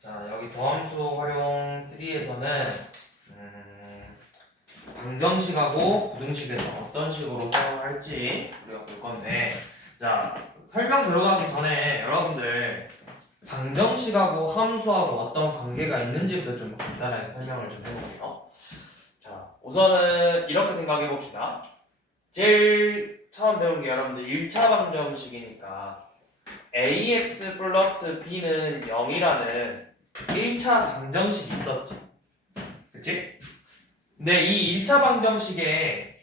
자, 여기 더함수 활용 3에서는 방정식하고 부등식에서 어떤 식으로 사용할지 우리가 볼 건데, 자, 설명 들어가기 전에 여러분들 방정식하고 함수하고 어떤 관계가 있는지부터 좀 간단하게 설명을 좀 해볼게요. 자, 우선은 이렇게 생각해 봅시다. 제일 처음 배운 게 여러분들 1차 방정식이니까 ax 플러스 b는 0이라는 1차 방정식이 있었지. 그치? 근데 이 1차 방정식에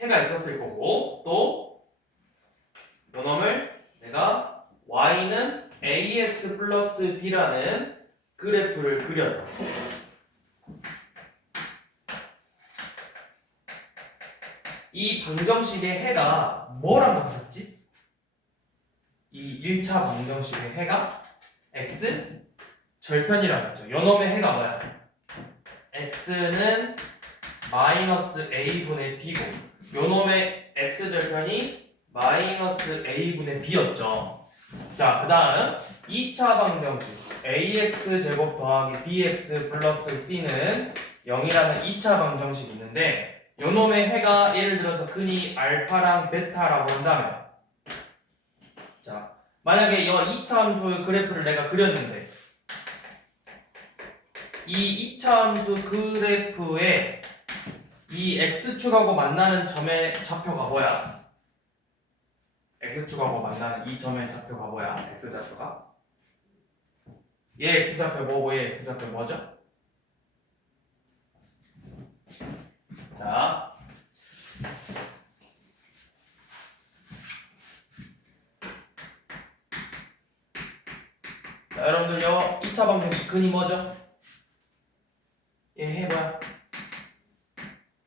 해가 있었을 거고, 또 요놈을 내가 y는 ax 플러스 b라는 그래프를 그려서 이 방정식의 해가 뭐랑 같았지? 이 1차 방정식의 해가 x 절편이라고 했죠. 요놈의 해가 뭐야? x는 마이너스 a분의 b고 요놈의 x절편이 마이너스 a분의 b였죠. 자, 그 다음 2차 방정식 ax제곱 더하기 bx 플러스 c는 0이라는 2차 방정식이 있는데 요놈의 해가 예를 들어서 근이 알파랑 베타라고 한다면, 자, 만약에 이 2차 함수의 그래프를 내가 그렸는데 이 2차 함수 그래프에 이 x축하고 만나는 점의 좌표가 뭐야? x축하고 만나는 이 점의 좌표가 뭐야? x좌표가? 얘 x좌표 뭐고 얘 x좌표 뭐죠? 자, 여러분들 요 2차 방정식 근이 뭐죠? 얘 해 뭐야?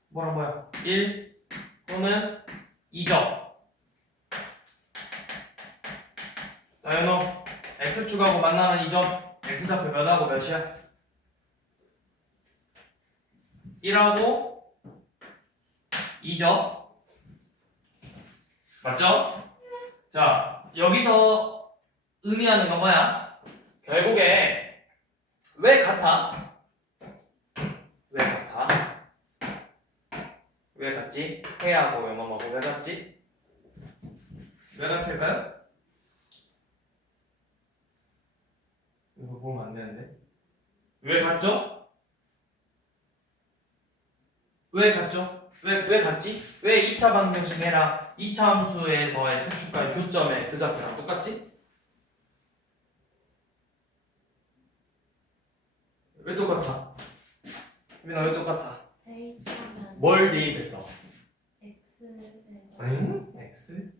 뭐랑 뭐야? 1 또는 2죠. 자, 요놈 x축하고 만나는 이 점 x좌표 몇하고 몇이야? 1하고 2죠. 맞죠? 자, 여기서 의미하는 건 뭐야? 결국에 왜 같아? 왜 같아? 왜 같지? 해하고 요놈하고 왜 같지? 왜 같을까요? 이거 보면 안 되는데. 왜 같죠? 왜 같죠? 왜 같지? 왜 2차 방정식 해라 2차 함수에서의 x축과의 교점의 x좌표랑 똑같지? 왜 똑같아? 민아 왜 똑같아? 대입하면 뭘 대입해서? x는 응? x?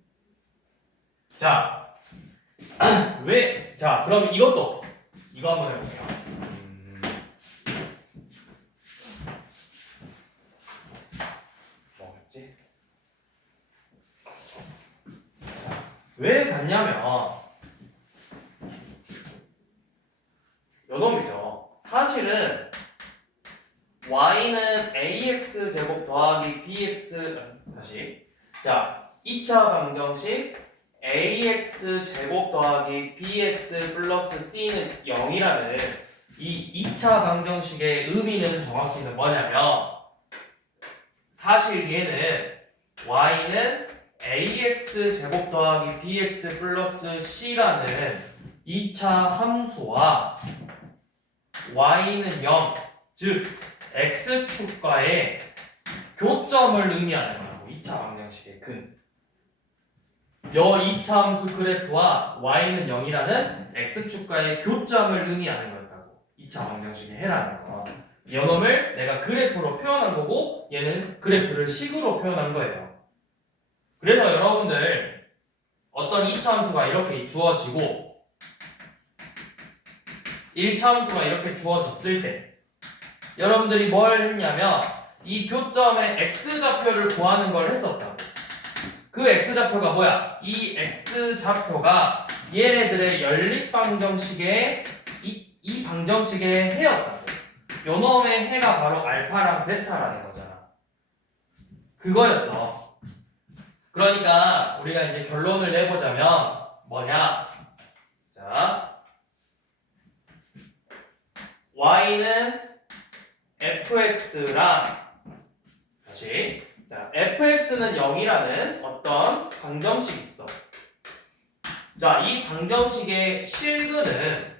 자, 왜? 자, 그럼 이것도 이거 한번 해볼게요. 뭐겠지? 왜 같냐면 요놈이죠. 사실은 y는 ax 제곱 더하기 bx 다시 자 2차 방정식 ax 제곱 더하기 bx 플러스 c는 0이라는 이 2차 방정식의 의미는 정확히는 뭐냐면 사실 얘는 y는 ax 제곱 더하기 bx 플러스 c라는 2차 함수와 y는 0, 즉 x축과의 교점을 의미하는 거라고. 2차 방정식의 근. 여 2차 함수 그래프와 y는 0이라는 x축과의 교점을 의미하는 거였다고. 2차 방정식의 해라는 거. 이놈을 내가 그래프로 표현한 거고 얘는 그래프를 식으로 표현한 거예요. 그래서 여러분들 어떤 2차 함수가 이렇게 주어지고 1차 함수가 이렇게 주어졌을 때 여러분들이 뭘 했냐면 이 교점의 x좌표를 구하는 걸 했었다고. 그 x좌표가 뭐야? 이 x좌표가 얘네들의 연립방정식의 이 방정식의 해였다고. 요놈의 해가 바로 알파랑 베타라는 거잖아. 그거였어. 그러니까 우리가 이제 결론을 내보자면 뭐냐? 자, y는 fx랑 다시 자, fx는 0이라는 어떤 방정식이 있어. 자, 이 방정식의 실근은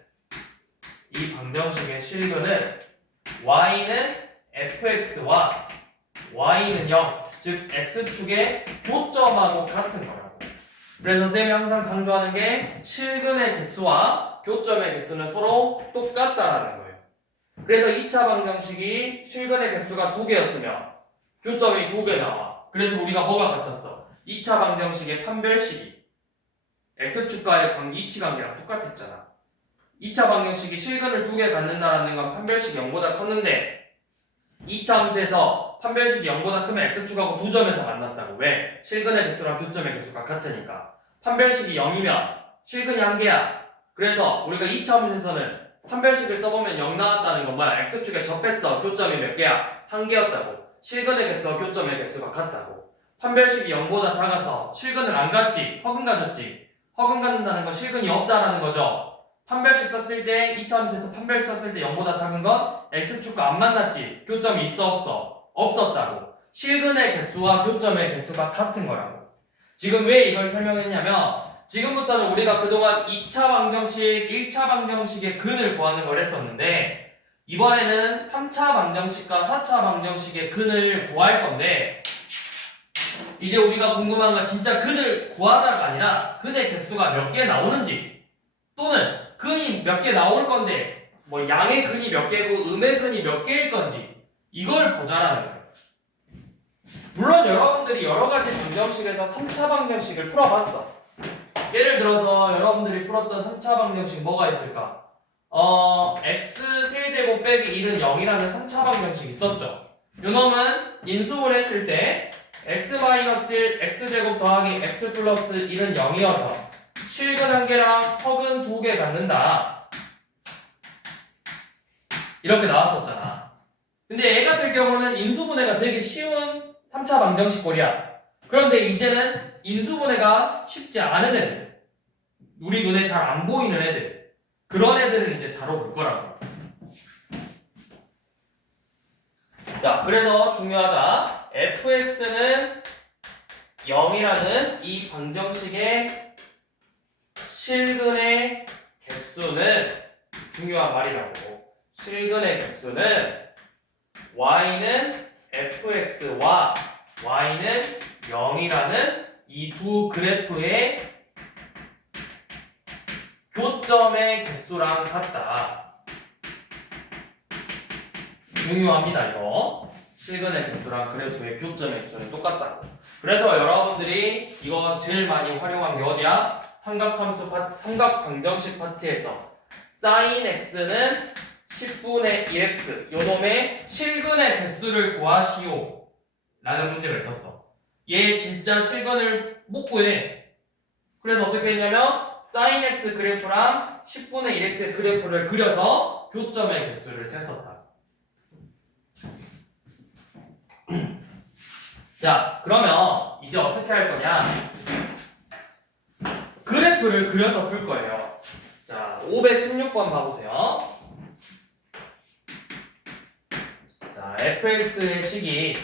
y는 fx와 y는 0, 즉 x축의 교점하고 같은 거라고. 그래서 선생님이 항상 강조하는 게 실근의 개수와 교점의 개수는 서로 똑같다라는 거예요. 그래서 2차 방정식이 실근의 개수가 2개였으면 교점이 2개 나와. 그래서 우리가 뭐가 같았어? 2차 방정식의 판별식이 x축과의 관계, 이치관계랑 똑같았잖아. 2차 방정식이 실근을 2개 갖는다라는 건 판별식이 0보다 컸는데 2차 함수에서 판별식이 0보다 크면 x축하고 2점에서 만났다고. 왜? 실근의 개수랑 교점의 개수가 같으니까. 판별식이 0이면 실근이 1개야. 그래서 우리가 2차 함수에서는 판별식을 써보면 0 나왔다는 건 뭐야? x축에 접했어. 교점이 몇 개야? 1개였다고. 실근의 개수와 교점의 개수가 같다고. 판별식이 0보다 작아서 실근을 안 갖지? 허근 가졌지? 허근 갖는다는 건 실근이 없다라는 거죠. 판별식 썼을 때 2차 함수에서 판별식 썼을 때 0보다 작은 건 x축과 안 만났지? 교점이 있어 없어? 없었다고. 실근의 개수와 교점의 개수가 같은 거라고. 지금 왜 이걸 설명했냐면 지금부터는 우리가 그동안 2차 방정식, 1차 방정식의 근을 구하는 걸 했었는데 이번에는 3차 방정식과 4차 방정식의 근을 구할 건데 이제 우리가 궁금한 건 진짜 근을 구하자가 아니라 근의 개수가 몇 개 나오는지 또는 근이 몇 개 나올 건데 뭐 양의 근이 몇 개고 음의 근이 몇 개일 건지 이걸 보자라는 거예요. 물론 여러분들이 여러 가지 방정식에서 3차 방정식을 풀어봤어. 예를 들어서 여러분들이 풀었던 3차 방정식 뭐가 있을까? x 세제곱 빼기 1은 0이라는 3차 방정식 있었죠. 요놈은 인수분 했을 때 x-1 x제곱 더하기 x 플러스 1은 0이어서 실근 1개랑 허근 2개 갖는다. 이렇게 나왔었잖아. 근데 얘 같은 경우는 인수분해가 되게 쉬운 3차 방정식 꼴이야. 그런데 이제는 인수분해가 쉽지 않은 애들, 우리 눈에 잘 안 보이는 애들, 그런 애들을 이제 다뤄볼 거라고. 자, 그래서 중요하다. fx는 0이라는 이 방정식의 실근의 개수는 중요한 말이라고. 실근의 개수는 y는 fx와 y는 0이라는 이 두 그래프의 교점의 개수랑 같다. 중요합니다. 이거 실근의 개수랑 그래프의 교점의 개수는 똑같다고. 그래서 여러분들이 이거 제일 많이 활용한 게 어디야? 삼각함수 파트, 삼각 방정식 파트에서 sin x는 10분의 1x 요놈의 실근의 개수를 구하시오 라는 문제가 있었어. 얘 진짜 실근을 못 구해. 그래서 어떻게 했냐면 sin x 그래프랑 10분의 1x의 그래프를 그려서 교점의 개수를 셌었다. 자, 그러면 이제 어떻게 할 거냐? 그래프를 그려서 풀 거예요. 자, 516번 봐보세요. 자, fx의 식이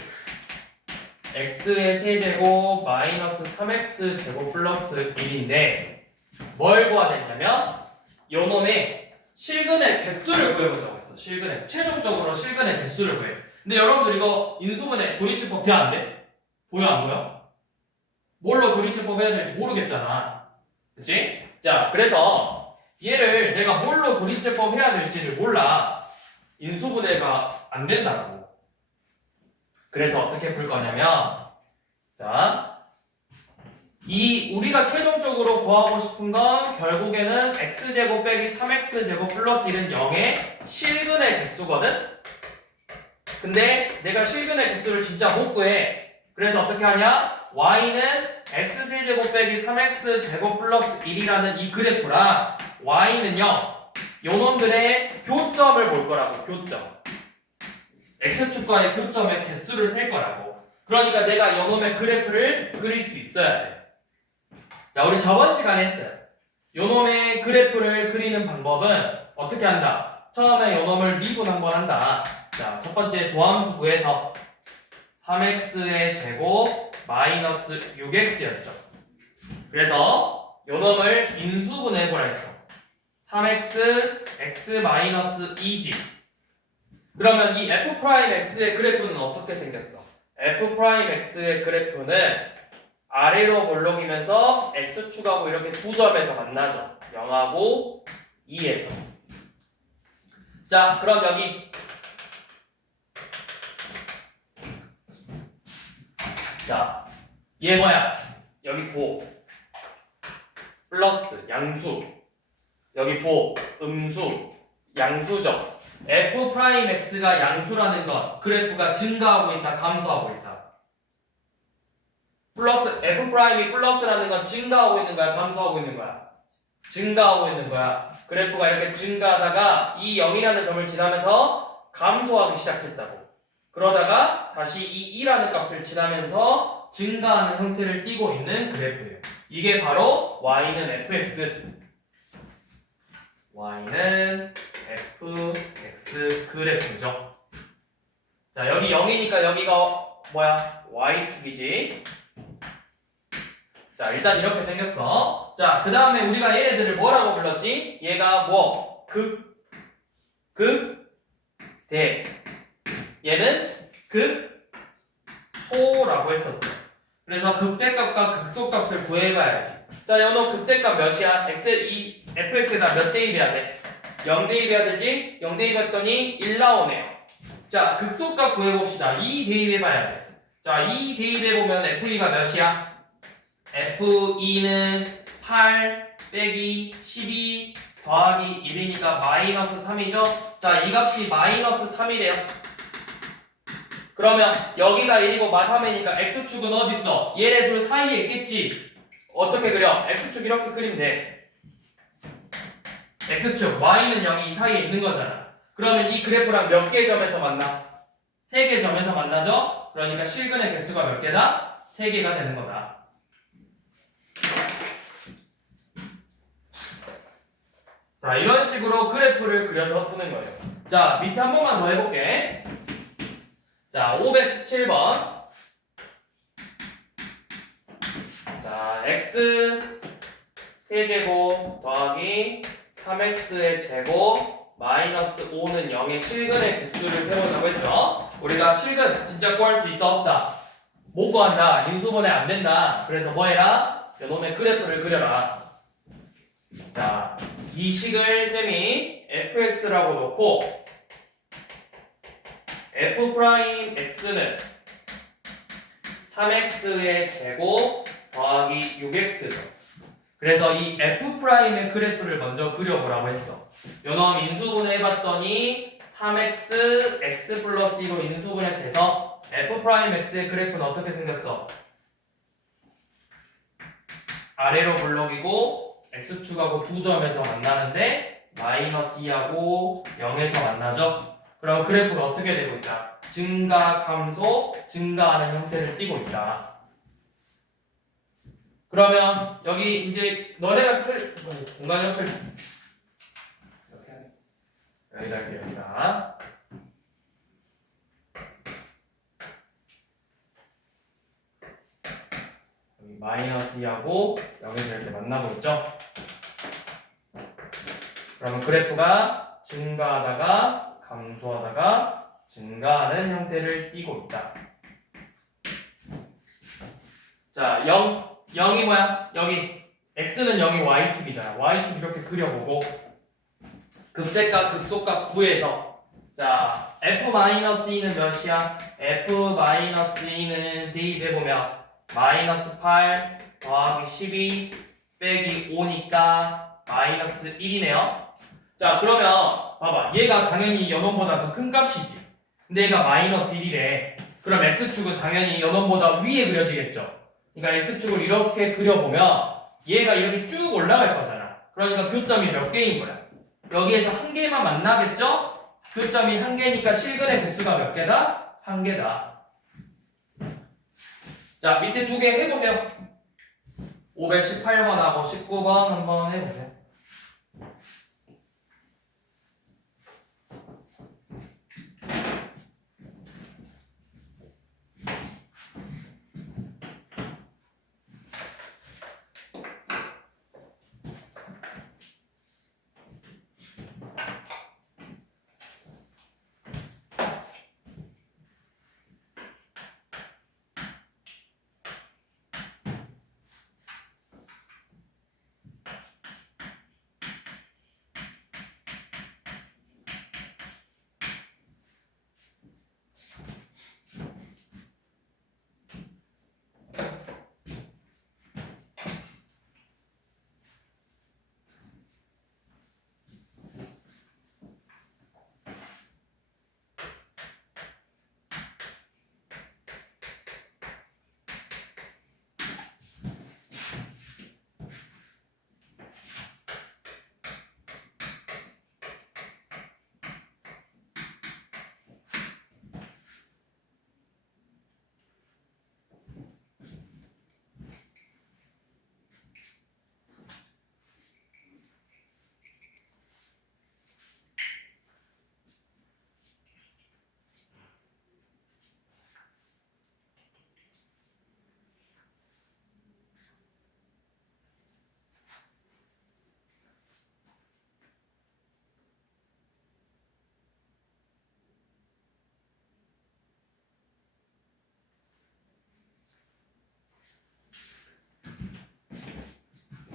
x의 세제곱 마이너스 3x 제곱 플러스 1인데 뭘 구해야 되냐면 요놈의 실근의 개수를 구해보자고 했어. 실근의 최종적으로 실근의 개수를 구해. 근데 여러분들 이거 인수분해 조리치법 돼 안 돼? 보여 안 보여? 뭘로 조리치법 해야 될지 모르겠잖아. 그치? 자, 그래서 얘를 내가 뭘로 조리치법 해야 될지를 몰라. 인수분해가 안 된다고. 그래서 어떻게 풀 거냐면 자, 이 우리가 최종적으로 구하고 싶은 건 결국에는 x제곱 빼기 3x제곱 플러스 1은 0의 실근의 개수거든? 근데 내가 실근의 개수를 진짜 못 구해. 그래서 어떻게 하냐? y는 x세제곱 빼기 3x제곱 플러스 1이라는 이 그래프랑 y는요 요놈들의 교점을 볼 거라고. 교점 x축과의 교점의 개수를 셀 거라고. 그러니까 내가 요놈의 그래프를 그릴 수 있어야 돼. 자, 우리 저번 시간에 했어요. 요놈의 그래프를 그리는 방법은 어떻게 한다? 처음에 요놈을 미분 한번 한다. 자, 첫 번째 도함수 구해서 3x의 제곱 마이너스 6x였죠. 그래서 요놈을 인수분해 해보라 했어. 3x, x 마이너스 2지. 그러면 이 f'x의 그래프는 어떻게 생겼어? f'x의 그래프는 아래로 볼록이면서 x축하고 이렇게 두 점에서 만나죠. 0하고 2에서. 자, 그럼 여기 자, 얘 뭐야? 여기 부호 플러스 양수, 여기 부호 음수, 양수죠. f'x가 양수라는 건 그래프가 증가하고 있다, 감소하고 있다. 플러스 f'이 플러스라는 건 증가하고 있는 거야, 감소하고 있는 거야? 증가하고 있는 거야. 그래프가 이렇게 증가하다가 이 0이라는 점을 지나면서 감소하기 시작했다고. 그러다가 다시 이 2라는 값을 지나면서 증가하는 형태를 띠고 있는 그래프예요. 이게 바로 y는 fx, y는 fx 그래프죠. 자, 여기 0이니까 여기가 뭐야? y축이지. 자, 일단 이렇게 생겼어. 자, 그 다음에 우리가 얘네들을 뭐라고 불렀지? 얘가 뭐? 대. 얘는 소라고 했었죠. 그래서 극대값과 극소값을 구해봐야지. 자, 연호 극대값 몇이야? fx에다 몇 대입해야 돼? 0 대입해야 되지? 0 대입했더니 1 나오네요. 자, 극소값 구해봅시다. 2 대입해봐야 돼. 자, 2 대입해보면 f2가 몇이야? f2는 8 빼기 12 더하기 1이니까 마이너스 3이죠? 자, 이 값이 마이너스 3이래요. 그러면 여기가 1이고 마3이니까 x축은 어디 있어? 얘네 둘 사이에 있겠지? 어떻게 그려? x축 이렇게 그리면 돼. x축, y는 0이 이 사이에 있는 거잖아. 그러면 이 그래프랑 몇 개의 점에서 만나? 3개 점에서 만나죠? 그러니까 실근의 개수가 몇 개다? 3개가 되는 거다. 자, 이런 식으로 그래프를 그려서 푸는 거예요. 자, 밑에 한 번만 더 해볼게. 자, 517번. 자, x 세제곱 더하기 3x의 제곱 마이너스 5는 0의 실근의 개수를 세우자고 했죠. 우리가 실근 진짜 구할 수 있다 없다? 못 구한다. 인수분해 안 된다. 그래서 뭐 해라? 요놈의 그래프를 그려라. 자, 이 식을 쌤이 fx라고 놓고 f'x는 3x의 제곱 더하기 6x. 그래서 이 f'의 그래프를 먼저 그려보라고 했어. 요놈 인수분해 해봤더니 3x, x 플러스 2로 인수분해 돼서 f'x의 그래프는 어떻게 생겼어? 아래로 블록이고 x축하고 두 점에서 만나는데 마이너스 2하고 0에서 만나죠? 그럼 그래프가 어떻게 되고 있다? 증가, 감소, 증가하는 형태를 띠고 있다. 그러면 여기 이제 너네가 공간이 없을 이렇게 여기다 할게요. 여기다. 여기 마이너스 2하고 0에서 이렇게 만나고 있죠? 그러면 그래프가 증가하다가 감소하다가 증가하는 형태를 띠고 있다. 자, 0이 뭐야? 여기 x는 0이 y축이잖아. y축 이렇게 그려보고 극대값, 극소값 구해서 자, f-2는 몇이야? f-2는 대입해보면 마이너스 8 더하기 12 빼기 5니까 마이너스 1이네요. 자, 그러면 봐봐. 얘가 당연히 연원보다 더 큰 값이지. 근데 얘가 마이너스 1이래. 그럼 x축은 당연히 연원보다 위에 그려지겠죠. 그러니까 x축을 이렇게 그려보면 얘가 이렇게 쭉 올라갈 거잖아. 그러니까 교점이 몇 개인 거야? 여기에서 한 개만 만나겠죠? 교점이 한 개니까 실근의 개수가 몇 개다? 한 개다. 자, 밑에 두 개 해보세요. 518번하고 19번 한번 해보세요.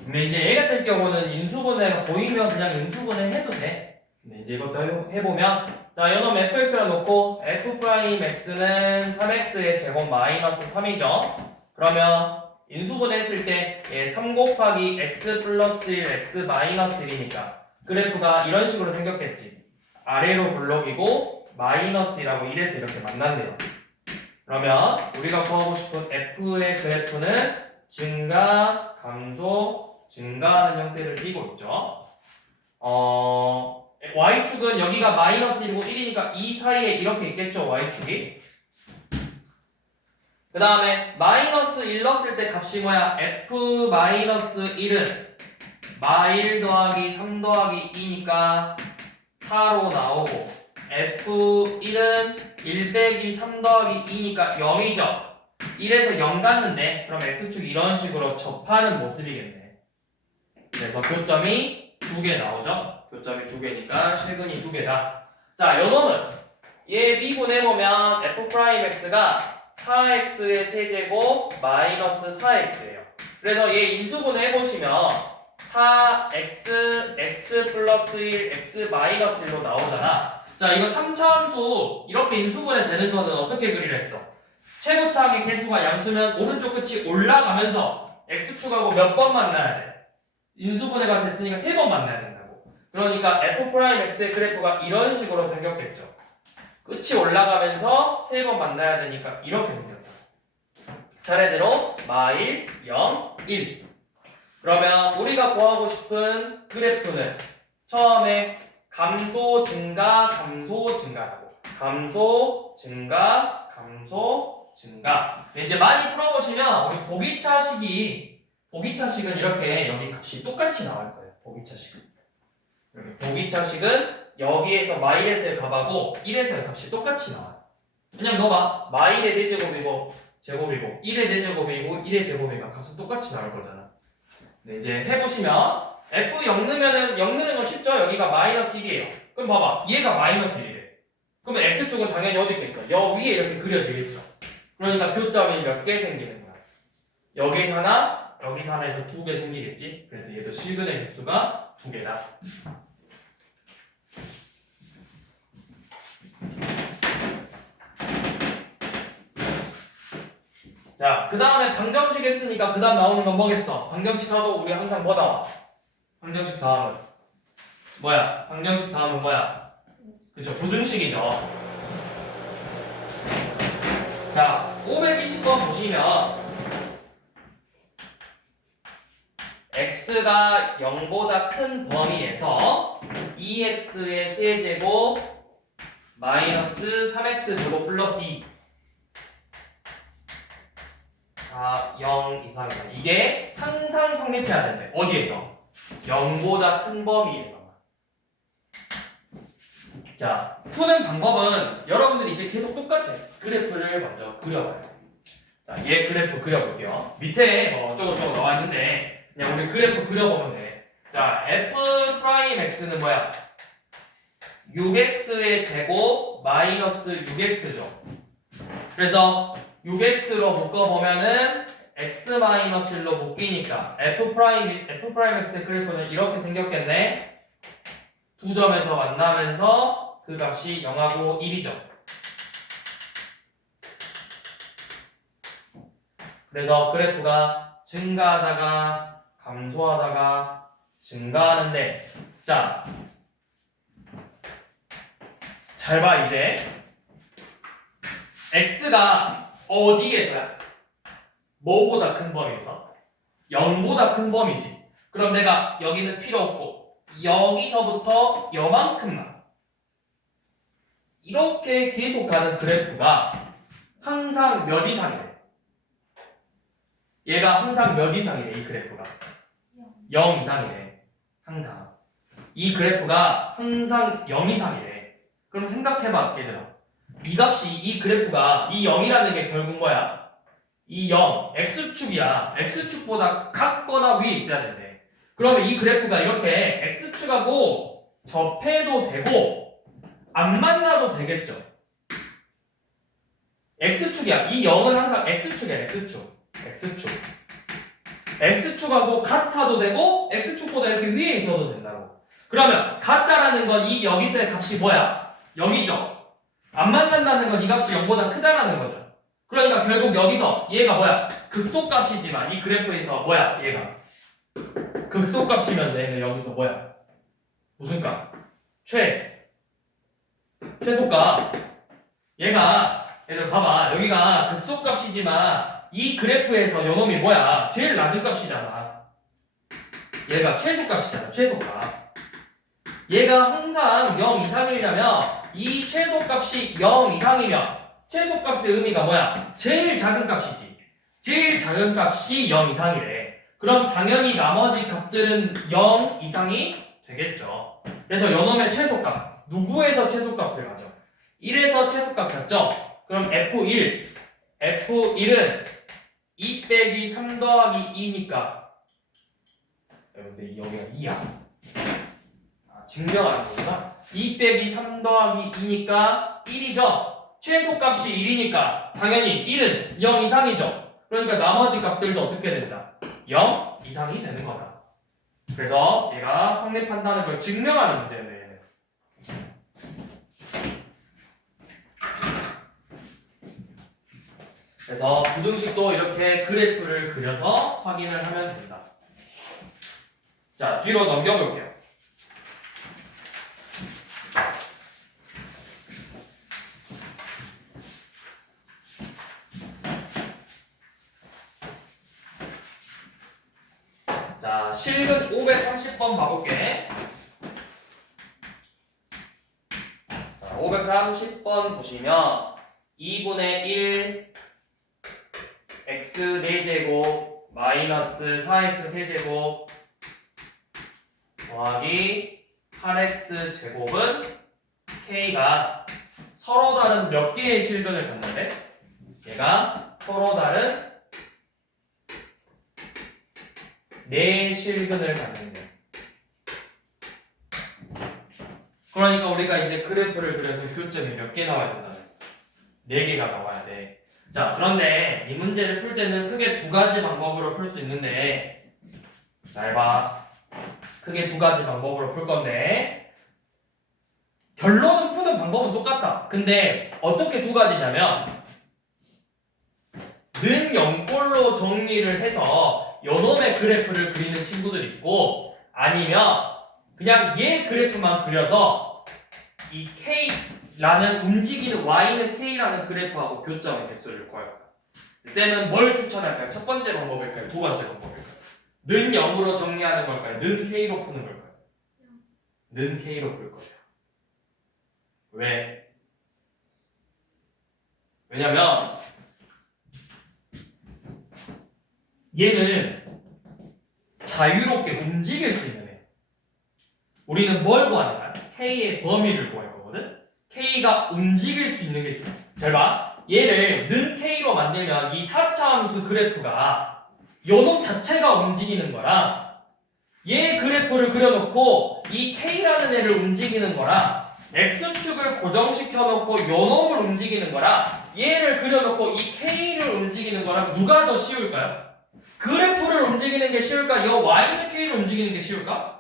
근데 이제 얘 같은 경우는 인수분해가 보이면 그냥 인수분해 해도 돼. 근데 이제 이것도 해보면 자, 이놈 fx라 놓고 f'x는 3x의 제곱 마이너스 3이죠. 그러면 인수분해 했을 때 얘 3 곱하기 x 플러스 1 x 마이너스 1이니까 그래프가 이런 식으로 생겼겠지. 아래로 블록이고 마이너스이라고 1에서 이렇게 만난대요. 그러면 우리가 구하고 싶은 f의 그래프는 증가, 감소, 증가하는 형태를 띠고 있죠. y축은 여기가 마이너스 1이고 1이니까 이 사이에 이렇게 있겠죠, y축이. 그 다음에 마이너스 1 넣었을 때 값이 뭐야? f 마이너스 1은 마1 더하기 3 더하기 2니까 4로 나오고 f1은 1 빼기 3 더하기 2니까 0이죠. 1에서 0 갔는데 그럼 x축이 이런 식으로 접하는 모습이겠네. 그래서 교점이 2개 나오죠. 교점이 2개니까 실근이 2개다. 자, 요놈은 얘 미분해보면 f'x가 4x의 세제곱 마이너스 4x예요. 그래서 얘 인수분해 해보시면 4x, x 플러스 1, x 마이너스 1로 나오잖아. 자, 이거 3차함수 이렇게 인수분해 되는 거는 어떻게 그리랬어? 최고차항의 개수가 양수면 오른쪽 끝이 올라가면서 x축하고 몇 번 만나야 돼? 인수분해가 됐으니까 3번 만나야 된다고. 그러니까 f'x의 그래프가 이런 식으로 생겼겠죠. 끝이 올라가면서 3번 만나야 되니까 이렇게 생겼다. 차례대로 마1, 0, 1. 그러면 우리가 구하고 싶은 그래프는 처음에 감소, 증가, 감소, 증가라고. 감소, 증가, 감소, 증가. 이제 많이 풀어보시면 우리 보기차식은 이렇게 여기 값이 똑같이 나올 거예요. 보기차식은. 이렇게 보기차식은 여기에서 마일에서의 값하고 1에서의 값이 똑같이 나와요. 왜냐면 너가 마일의 4제곱이고 제곱이고 1의 4제곱이고 1의 제곱이니까 값은 똑같이 나올 거잖아. 네, 이제 해보시면 f 0 넣으면은 0 넣는 건 쉽죠? 여기가 마이너스 1이에요. 그럼 봐봐. 얘가 마이너스 1이래. 그러면 x축은 당연히 어디 있겠어? 여 위에 이렇게 그려지겠죠. 그러니까 교점이 몇 개 생기는 거야. 여기 하나, 여기서 하나에서 2개 생기겠지? 그래서 얘도 실근의 개수가 2개다. 자, 그 다음에 방정식 했으니까 그 다음 나오는 건 뭐겠어? 방정식하고 우리 항상 뭐 나와? 방정식 다음은 뭐야? 방정식 다음은 뭐야? 그쵸, 부등식이죠. 자, 520번 보시면 x가 0보다 큰 범위에서 2x의 세제곱 마이너스 3x 제곱 플러스 2 0 이상이다. 이게 항상 성립해야 된대. 어디에서? 0보다 큰 범위에서만. 자, 푸는 방법은 여러분들이 이제 계속 똑같아. 그래프를 먼저 그려봐야 돼. 자, 얘 그래프 그려볼게요. 밑에 뭐 어쩌고저쩌고 나와 있는데 그냥 우리 그래프 그려보면 돼. 자, f'x는 뭐야? 6x의 제곱 마이너스 6x죠. 그래서 6x로 묶어보면은 x-1로 묶이니까 f'x의 그래프는 이렇게 생겼겠네. 두 점에서 만나면서 그 값이 0하고 1이죠. 그래서 그래프가 증가하다가 감소하다가 증가하는데, 자, 잘 봐. 이제 x가 어디에서야? 뭐보다 큰 범위에서? 0보다 큰 범위지. 그럼 내가 여기는 필요 없고 여기서부터 요만큼만 이렇게 계속 가는 그래프가 항상 몇 이상이래? 얘가 항상 몇 이상이래? 이 그래프가 0 이상이래. 항상 이 그래프가 항상 0 이상이래. 그럼 생각해봐 얘들아. 이 값이 이 그래프가 이 0이라는 게 결국 뭐야? 이 0 x축이야. x축보다 같거나 위에 있어야 된대. 그러면 이 그래프가 이렇게 x축하고 접해도 되고 안 만나도 되겠죠. x축이야. 이 0은 항상 x축이야. x축 x축하고 같아도 되고 x축보다 이렇게 위에 있어도 된다고. 그러면 같다라는 건 이 여기서의 값이 뭐야? 0이죠. 안 만난다는 건 이 값이 0보다 크다라는 거죠. 그러니까 결국 여기서 얘가 뭐야? 극소값이지만 이 그래프에서 뭐야? 얘가 극소값이면서 얘는 여기서 뭐야? 무슨 값? 최소값. 얘가 얘들 봐봐. 여기가 극소값이지만 이 그래프에서 요놈이 뭐야? 제일 낮은 값이잖아. 얘가 최소값이잖아. 최소값. 얘가 항상 0 이상이려면 이 최소값이 0 이상이면 최소값의 의미가 뭐야? 제일 작은 값이지. 제일 작은 값이 0 이상이래. 그럼 당연히 나머지 값들은 0 이상이 되겠죠. 그래서 요놈의 최소값. 누구에서 최소값을 가져? 1에서 최소값 갖죠? 그럼 F1은 2 빼기 3 더하기 2니까 여러분들 여기가 2야. 증명하는 거구나. 2 빼기 3 더하기 2니까 1이죠. 최소값이 1이니까 당연히 1은 0 이상이죠. 그러니까 나머지 값들도 어떻게 된다? 0 이상이 되는 거다. 그래서 얘가 성립한다는 걸 증명하는 문제예요. 얘는. 그래서 부등식도 이렇게 그래프를 그려서 확인을 하면 된다. 자, 뒤로 넘겨볼게요. 자, 실근 530번 봐볼게. 자, 530번 보시면 2분의 1 x 4제곱 마이너스 4x 세제곱 더하기 8x 제곱은 k가 서로 다른 몇 개의 실근을 갖는데 얘가 서로 다른 4실근을 갖는 거예요. 그러니까 우리가 이제 그래프를 그려서 교점이 몇 개 나와야 된다? 4개가 나와야 돼. 자, 그런데 이 문제를 풀 때는 크게 두 가지 방법으로 풀 수 있는데 잘 봐. 크게 두 가지 방법으로 풀 건데 결론은 푸는 방법은 똑같아. 근데 어떻게 두 가지냐면 는 0꼴로 정리를 해서 요놈의 그래프를 그리는 친구들이 있고 아니면 그냥 얘 그래프만 그려서 이 K라는 움직이는 Y는 K라는 그래프하고 교점의 개수를 구할 거야. 쌤은 뭘 추천할까요? 첫 번째 방법일까요? 두 번째 방법일까요? 는 0으로 정리하는 걸까요? 는 K로 푸는 걸까요? 는 K로 풀 거예요. 왜? 왜냐면 얘는 자유롭게 움직일 수 있는 애. 우리는 뭘 구하는 거야? K의 범위를 구할 거거든? K가 움직일 수 있는 게 중요해. 잘 봐. 얘를 는 K로 만들면 이 4차 함수 그래프가 요놈 자체가 움직이는 거랑 얘 그래프를 그려놓고 이 K라는 애를 움직이는 거랑 X축을 고정시켜 놓고 요놈을 움직이는 거랑 얘를 그려놓고 이 K를 움직이는 거랑 누가 더 쉬울까요? 그래프를 움직이는 게 쉬울까? 요 Y는 K를 움직이는 게 쉬울까?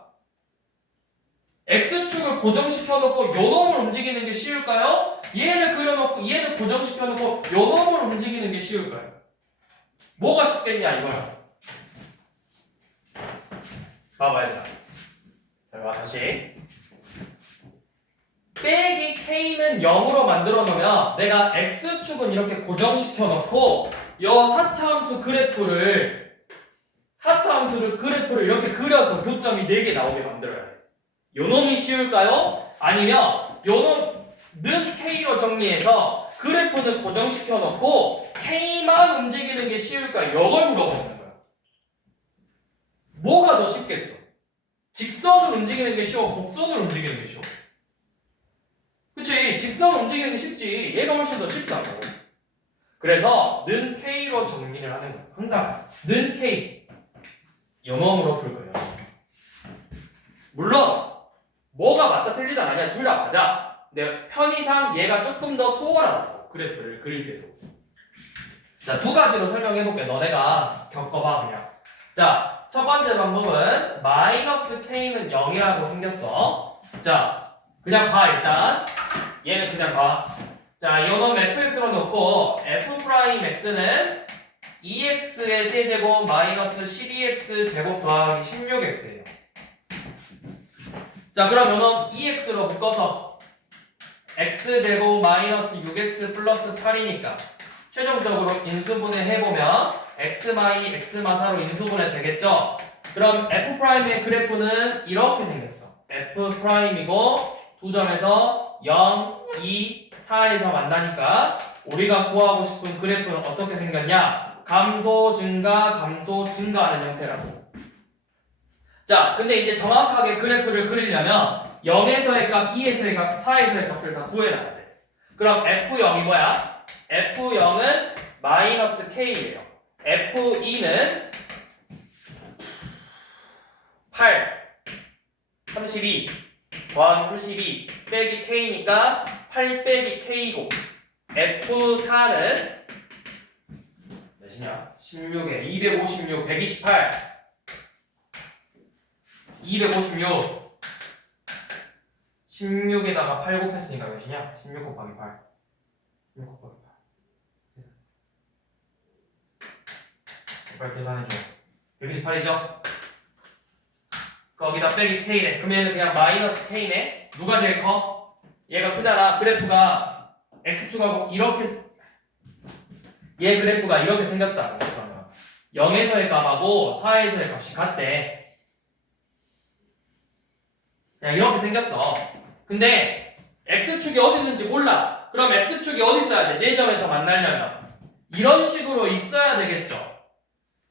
X축을 고정시켜 놓고 요놈을 움직이는 게 쉬울까요? 얘를 그려놓고 얘를 고정시켜 놓고 요놈을 움직이는 게 쉬울까요? 뭐가 쉽겠냐 이거야. 봐봐야 돼. 자, 봐 다시. 빼기 K는 0으로 만들어 놓으면 내가 X축은 이렇게 고정시켜 놓고 요 4차 함수 그래프를 이렇게 그려서 교점이 4개 나오게 만들어야 돼. 요놈이 쉬울까요? 아니면 요놈은 K로 정리해서 그래프는 고정시켜 놓고 K만 움직이는 게 쉬울까요? 이걸 물어보는 거야. 뭐가 더 쉽겠어? 직선을 움직이는 게 쉬워? 곡선을 움직이는 게 쉬워? 그치? 직선을 움직이는 게 쉽지. 얘가 훨씬 더 쉽다고. 그래서 는 K로 정리를 하는 거야. 항상 는 K 요놈으로 풀 거예요. 물론 뭐가 맞다 틀리다 아니야. 둘 다 맞아. 근데 편의상 얘가 조금 더 수월하다고. 그래프를 그릴 때도. 자, 두 가지로 설명해볼게. 너네가 겪어봐 그냥. 자, 첫 번째 방법은 마이너스 K는 0이라고 생겼어. 자, 그냥 봐 일단. 얘는 그냥 봐. 자, 요놈 fx로 놓고 f'x는 2x의 세제곱 마이너스 12x 제곱 더하기 16x예요. 자, 그럼 요놈 2x로 묶어서 x제곱 마이너스 6x 플러스 8이니까 최종적으로 인수분해 해보면 x마이 x마사로 인수분해 되겠죠? 그럼 f'의 그래프는 이렇게 생겼어. f'이고 두 점에서 0, 2, 4에서 만나니까 우리가 구하고 싶은 그래프는 어떻게 생겼냐? 감소, 증가하는 형태라고. 자, 근데 이제 정확하게 그래프를 그리려면 0에서의 값, 2에서의 값, 4에서의 값을 다 구해놔야 돼. 그럼 F0이 뭐야? F0은 마이너스 K예요. F2는 8, 32, 더하기 32 빼기 K니까 8 빼기 K고 F4는 몇이냐? 16에 256, 128 256 16에다가 8 곱했으니까 몇이냐? 16 곱하기 8 16 곱하기 8 빨리 계산해줘. 128이죠? 거기다 빼기 K네. 그럼 얘는 그냥 마이너스 K네. 누가 제일 커? 얘가 크잖아. 그래프가 X축하고 이렇게 얘 그래프가 이렇게 생겼다. 그러면 0에서의 값하고 4에서의 값이 같대. 그냥 이렇게 생겼어. 근데 X축이 어디 있는지 몰라. 그럼 X축이 어디 있어야 돼? 4점에서 만나려면 이런 식으로 있어야 되겠죠.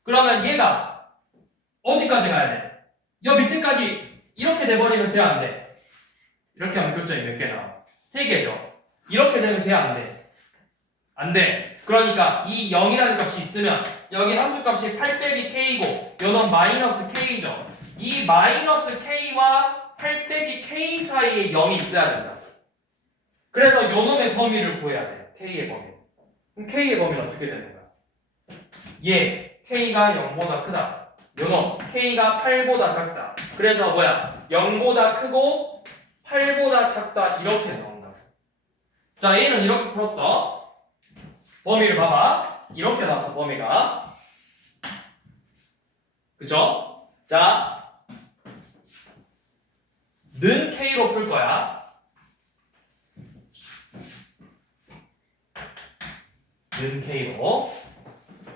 그러면 얘가 어디까지 가야 돼? 여 밑에까지 이렇게 돼버리면 돼, 안 돼? 이렇게 하면 교점이 몇 개 나와? 3개죠. 이렇게 되면 돼, 안 돼? 안 돼. 그러니까 이 0이라는 값이 있으면 여기 함수값이 8 빼기 K고 요놈 마이너스 K죠. 이 마이너스 K와 8 빼기 K 사이에 0이 있어야 된다. 그래서 요놈의 범위를 구해야 돼. K의 범위. 그럼 K의 범위는 어떻게 되는 거야? 얘 K가 0보다 크다. 요놈 K가 8보다 작다. 그래서 뭐야? 0보다 크고 8보다 작다. 이렇게 나온다. 자, 얘는 이렇게 풀었어. 범위를 봐봐. 이렇게 나왔어, 범위가. 그죠? 자, 는 K로 풀 거야. 는 K로.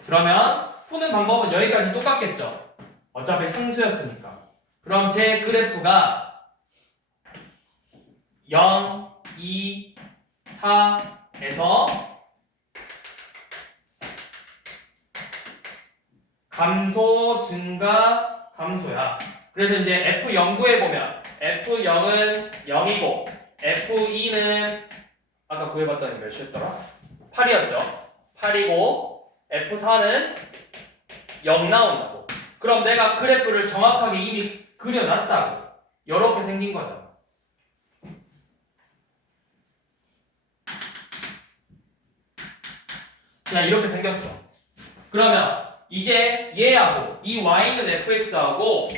그러면 푸는 방법은 여기까지 똑같겠죠? 어차피 상수였으니까. 그럼 제 그래프가 0, 2, 4에서 감소, 증가, 감소야. 그래서 이제 F0 구해보면 F0은 0이고 F2는 아까 구해봤더니 몇이었더라? 8이었죠. 8이고 F4는 0 나온다고. 그럼 내가 그래프를 정확하게 이미 그려놨다고. 이렇게 생긴 거잖아. 그냥 이렇게 생겼어. 그러면 이제 얘하고 이 y는 fx하고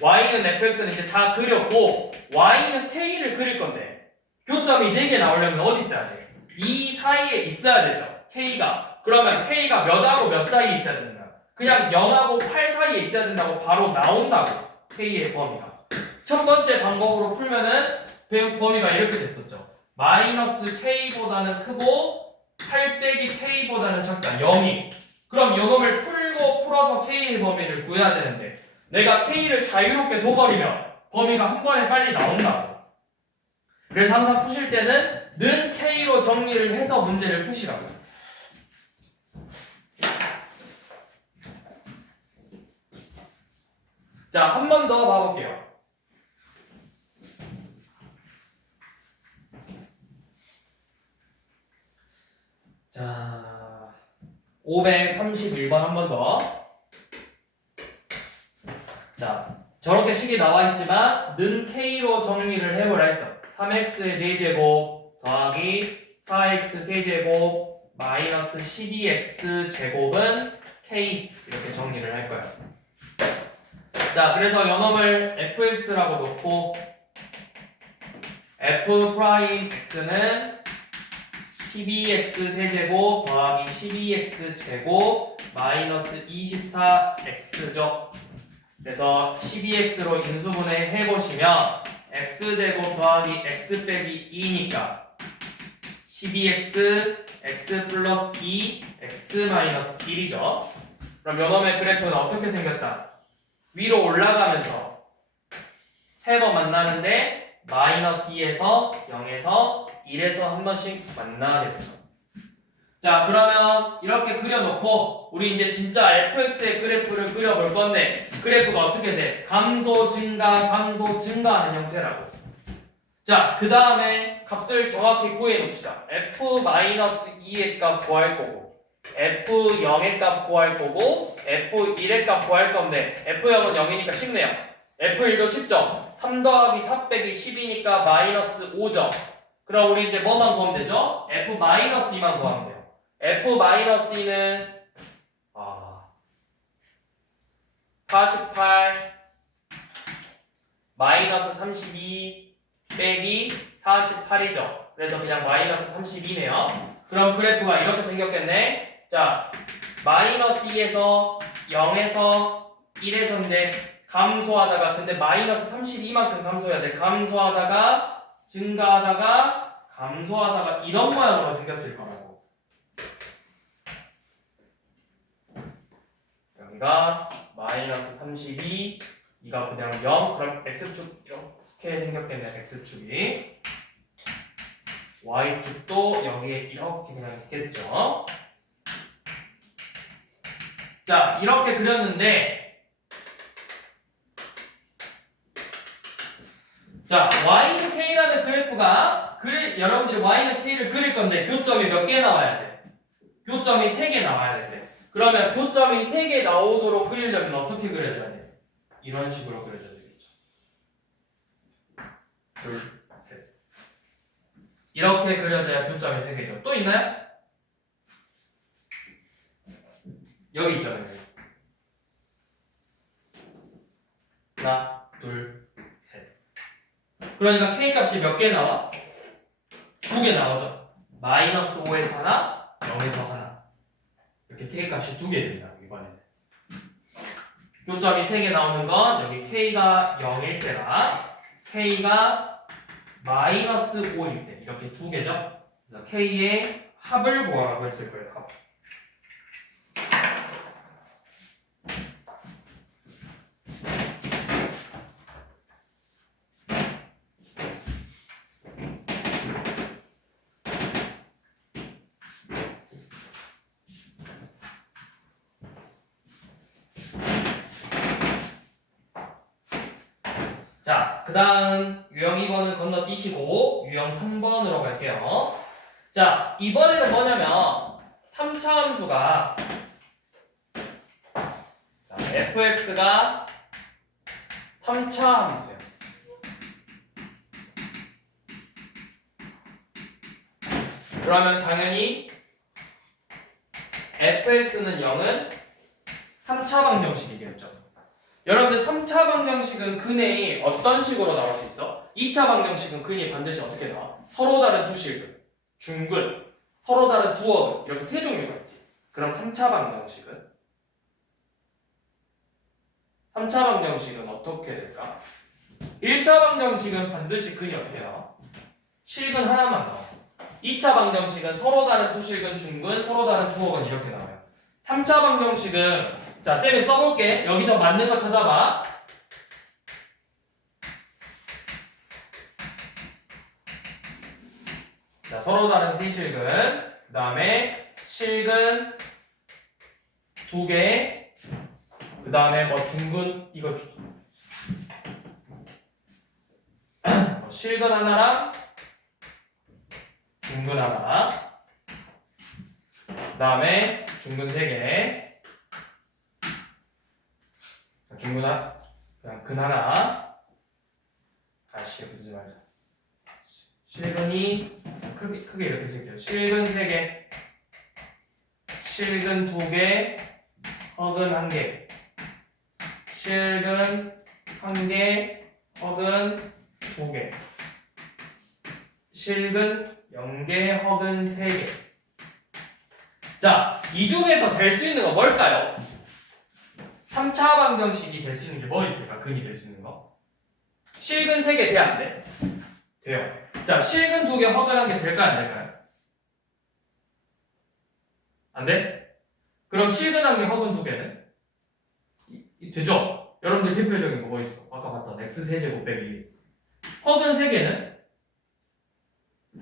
y는 fx는 이제 다 그렸고 y는 k를 그릴 건데 교점이 4개 나오려면 어디 있어야 돼? 이 사이에 있어야 되죠. k가. 그러면 k가 몇하고 몇 사이에 있어야 되는 거야? 그냥 0하고 8 사이에 있어야 된다고 바로 나온다고. k의 범위가. 첫 번째 방법으로 풀면은 범위가 이렇게 됐었죠. 마이너스 k보다는 크고 8 빼기 k보다는 작다. 0이. 그럼 이놈을 풀어서 k의 범위를 구해야 되는데 내가 k를 자유롭게 둬버리면 범위가 한 번에 빨리 나온다고. 그래서 항상 푸실 때는 는 k로 정리를 해서 문제를 푸시라고. 자, 한 번 더 봐볼게요. 자, 531번 한 번 더. 자, 저렇게 식이 나와 있지만 는 k로 정리를 해보라 했어. 3x의 4제곱 더하기 4x 세제곱 마이너스 12x 제곱은 k 이렇게 정리를 할 거야. 자, 그래서 요놈을 fx라고 놓고 f'x는 12x 세제곱 더하기 12x 제곱 마이너스 24x죠. 그래서 12x로 인수분해 해보시면 x제곱 더하기 x 빼기 2니까 12x x 플러스 2 x 마이너스 1이죠. 그럼 요놈의 그래프는 어떻게 생겼다? 위로 올라가면서 세 번 만나는데 마이너스 2에서 0에서 1에서 한 번씩 만나게 되죠. 자, 그러면 이렇게 그려놓고 우리 이제 진짜 fx의 그래프를 그려볼 건데 그래프가 어떻게 돼? 감소, 증가하는 형태라고. 자, 그 다음에 값을 정확히 구해놓읍시다. f-2의 값 구할 거고 f0의 값 구할 거고 f1의 값 구할 건데 f0은 0이니까 쉽네요. f1도 쉽죠? 3 더하기 4 빼기 10이니까 마이너스 5죠. 그럼 우리 이제 뭐만 구하면 되죠? f-2만 구하면 돼요. f-2는 48 마이너스 32 빼기 48이죠. 그래서 그냥 마이너스 32네요. 그럼 그래프가 이렇게 생겼겠네. 자, 마이너스 2에서 0에서 1에서인데 감소하다가 근데 마이너스 32만큼 감소해야 돼. 감소하다가 증가하다가 감소하다가 이런 모양으로 생겼을 거라고. 여기가 마이너스 32 이가 그냥 0 그럼 x축 이렇게 생겼겠네. x축이 y축도 여기에 이렇게 그냥 있겠죠. 자, 이렇게 그렸는데 자, y는 k라는 그래프가 여러분들이 y는 k를 그릴 건데 교점이 몇 개 나와야 돼? 교점이 3개 나와야 돼. 그러면 교점이 3개 나오도록 그리려면 어떻게 그려줘야 돼? 이런 식으로 그려줘야 되겠죠. 둘, 셋. 이렇게 그려져야 교점이 3개죠. 또 있나요? 여기 있잖아요. 하나, 둘, 셋. 그러니까 k 값이 몇 개 나와? 2개 나오죠. 마이너스 5에서 하나, 0에서 하나. 이렇게 k 값이 2개 됩니다. 이번에는. 교점이 3개 나오는 건 여기 k가 0일 때랑 k가 마이너스 5일 때 이렇게 2개죠. 그래서 k의 합을 구하라고 했을 거예요. 합. 자, 그 다음 유형 2번은 건너뛰시고 유형 3번으로 갈게요. 자, 이번에는 뭐냐면 3차 함수가 fx가 3차 함수예요. 그러면 당연히 fx는 0은 3차 방정식이겠죠. 여러분들 3차 방정식은 근이 어떤 식으로 나올 수 있어? 2차 방정식은 근이 반드시 어떻게 나와? 서로 다른 두 실근, 중근, 서로 다른 두 어근 이렇게 세 종류가 있지. 그럼 3차 방정식은? 3차 방정식은 어떻게 될까? 1차 방정식은 반드시 근이 어떻게 나와? 실근 하나만 나와. 2차 방정식은 서로 다른 두 실근, 중근, 서로 다른 두 어근 이렇게 나와요. 3차 방정식은 자, 쌤이 써볼게. 여기서 맞는 거 찾아봐. 자, 서로 다른 세 실근, 그 다음에 실근 두 개, 그 다음에 뭐 중근 이거 실근 하나랑 중근 하나, 그 다음에 중근 세 개. 중근 하나, 그냥 근 하나. 아씨 이렇게 쓰지 말자. 실근이 크게 이렇게 쓸게요. 실근 3개, 실근 2개, 허근 1개, 실근 1개, 허근 2개, 실근 0개, 허근 3개. 자, 이 중에서 될 수 있는 거 뭘까요? 3차 방정식이 될 수 있는 게 뭐 있을까? 근이 될 수 있는 거? 실근 3개 돼? 안 돼? 돼요. 자, 실근 2개, 허근 1개 될까요? 안 될까요? 안 돼? 그럼 실근 1개, 허근 2개는? 되죠? 여러분들 대표적인 거 뭐 있어? 아까 봤던 x 세제곱 빼기 허근 3개는?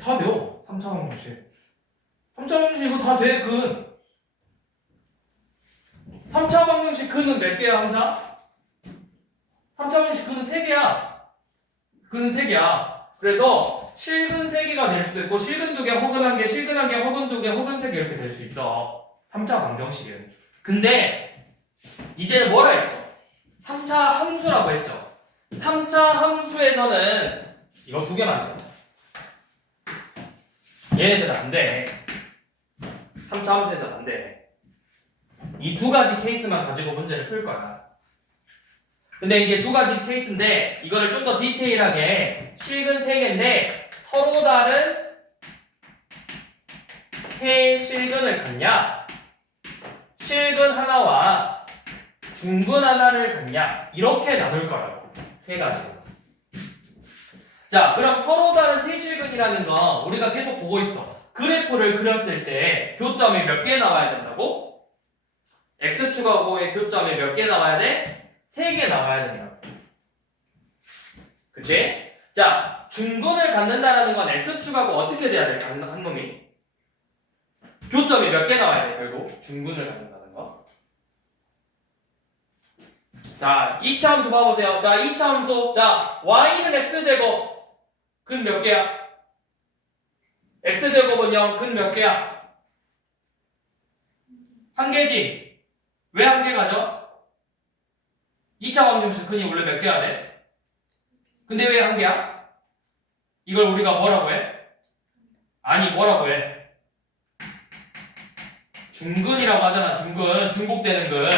다 돼요. 3차 방정식. 3차 방정식 이거 다 돼, 근. 3차 방정식 근은 몇 개야, 항상? 3차 방정식 근은 3개야. 근은 3개야. 그래서 실근 3개가 될 수도 있고 실근 2개, 허근 1개, 실근 1개, 허근 2개, 허근 3개 이렇게 될 수 있어. 3차 방정식은. 근데 이제는 뭐라 했어? 3차 함수라고 했죠. 3차 함수에서는 이거 2개만 돼. 얘네들은 안 돼. 3차 함수에서는 안 돼. 이 두 가지 케이스만 가지고 문제를 풀 거야. 근데 이제 두 가지 케이스인데 이거를 좀 더 디테일하게 실근 3개인데 서로 다른 세 실근을 갖냐, 실근 하나와 중근 하나를 갖냐 이렇게 나눌 거라고. 세 가지로. 자, 그럼 서로 다른 세 실근이라는 건 우리가 계속 보고 있어. 그래프를 그렸을 때 교점이 몇 개 나와야 된다고? x축하고의 교점이 몇 개 나와야 돼? 3개 나와야 된다. 그치? 자, 중근을 갖는다라는 건 x축하고 어떻게 돼야 돼? 한 놈이? 교점이 몇 개 나와야 돼? 결국 중근을 갖는다는 거. 자, 2차 함수 봐보세요. 자, 2차 함수. 자, y는 x제곱. 근 몇 개야? x제곱은 0. 근 몇 개야? 한 개지? 왜 한 개가죠? 2차 방정식 근이 원래 몇 개야 돼? 근데 왜 한 개야? 이걸 우리가 뭐라고 해? 아니, 뭐라고 해? 중근이라고 하잖아. 중근. 중복되는 근.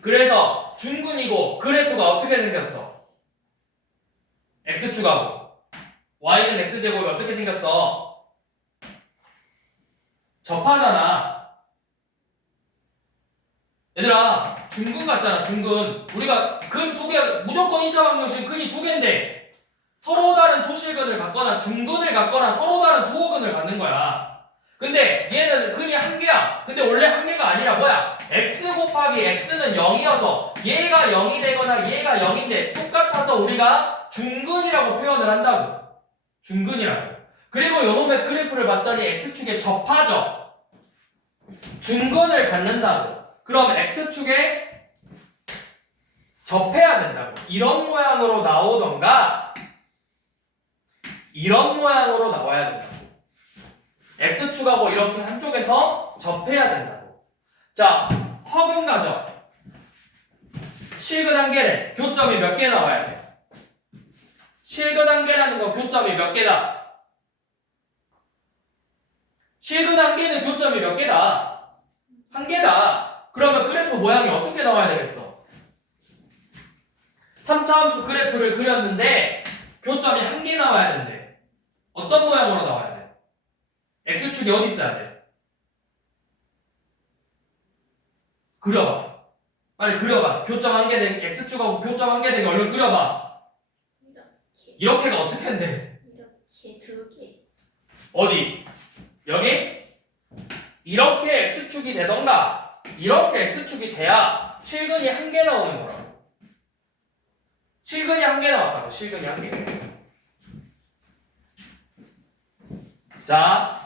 그래서 중근이고 그래프가 어떻게 생겼어? x축하고 y는 x제곱이 어떻게 생겼어? 접하잖아. 얘들아, 중근 같잖아. 중근. 우리가 근 2개, 무조건 2차 방정식 근이 2개인데 서로 다른 두 실근을 갖거나 중근을 갖거나 서로 다른 두 어근을 갖는 거야. 근데 얘는 근이 한 개야. 근데 원래 한 개가 아니라 뭐야? x 곱하기 x는 0이어서 얘가 0이 되거나 얘가 0인데 똑같아서 우리가 중근이라고 표현을 한다고. 중근이라고. 그리고 요놈의 그래프를 봤더니 x축에 접하죠. 중근을 갖는다고. 그럼 x축에 접해야 된다고. 이런 모양으로 나오던가 이런 모양으로 나와야 된다고. x축하고 이렇게 한쪽에서 접해야 된다고. 자, 허근 가정. 실근 한계래. 교점이 몇 개 나와야 돼? 실근 한계라는 건 교점이 몇 개다? 실근 한계는 교점이 몇 개다? 한 개다. 그러면 그래프 모양이 어떻게 나와야 되겠어? 3차 함수 그래프를 그렸는데 교점이 한 개 나와야 된대. 어떤 모양으로 나와야 돼? x축이 어디 있어야 돼? 그려봐. 빨리 그려봐. 교점 한 개 되기, x축하고 교점 한 개 되기 얼른 그려봐. 이렇게가 어떻게 한대? 이렇게 두 개. 어디? 여기? 이렇게 x축이 되던가 이렇게 x축이 돼야 실근이 한 개 나오는 거라고. 실근이 한 개 나왔다고. 실근이 한 개. 자,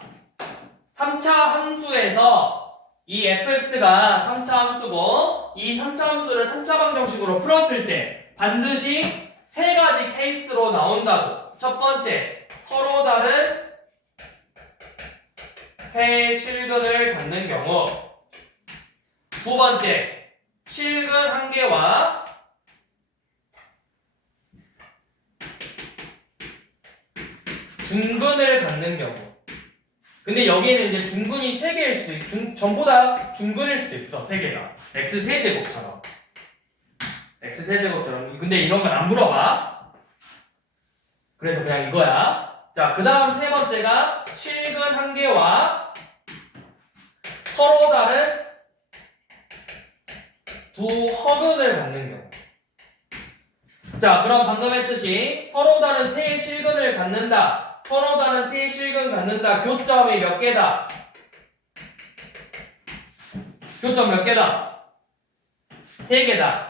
3차 함수에서 이 fx가 3차 함수고 이 3차 함수를 3차 방정식으로 풀었을 때 반드시 세 가지 케이스로 나온다고. 첫 번째, 서로 다른 세 실근을 갖는 경우. 두 번째, 실근 한 개와 중근을 갖는 경우. 근데 여기에는 이제 중근이 3개일 수도 있고, 전부 다 중근일 수도 있어, 3개가. x3제곱처럼. x3제곱처럼. 근데 이런 건 안 물어봐. 그래서 그냥 이거야. 자, 그 다음 세 번째가 실근 한 개와 서로 다른 두 허근을 갖는 경우. 자, 그럼 방금 했듯이 서로 다른 세 실근을 갖는다. 서로 다른 세 실근 갖는다. 교점이 몇 개다? 교점 몇 개다? 3개다.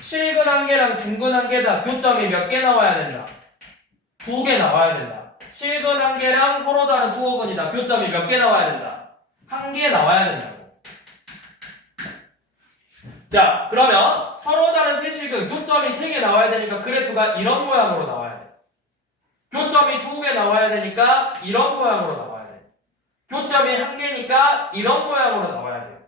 실근 한 개랑 중근 한 개다. 교점이 몇 개 나와야 된다? 2개 나와야 된다. 실근 한 개랑 서로 다른 두 허근이다. 교점이 몇 개 나와야 된다? 1개 나와야 된다고. 자, 그러면 서로 다른 세 실근 교점이 3개 나와야 되니까 그래프가 이런 모양으로 나와야 돼. 교점이 2개 나와야 되니까 이런 모양으로 나와야 돼. 교점이 1개니까 이런 모양으로 나와야 돼요.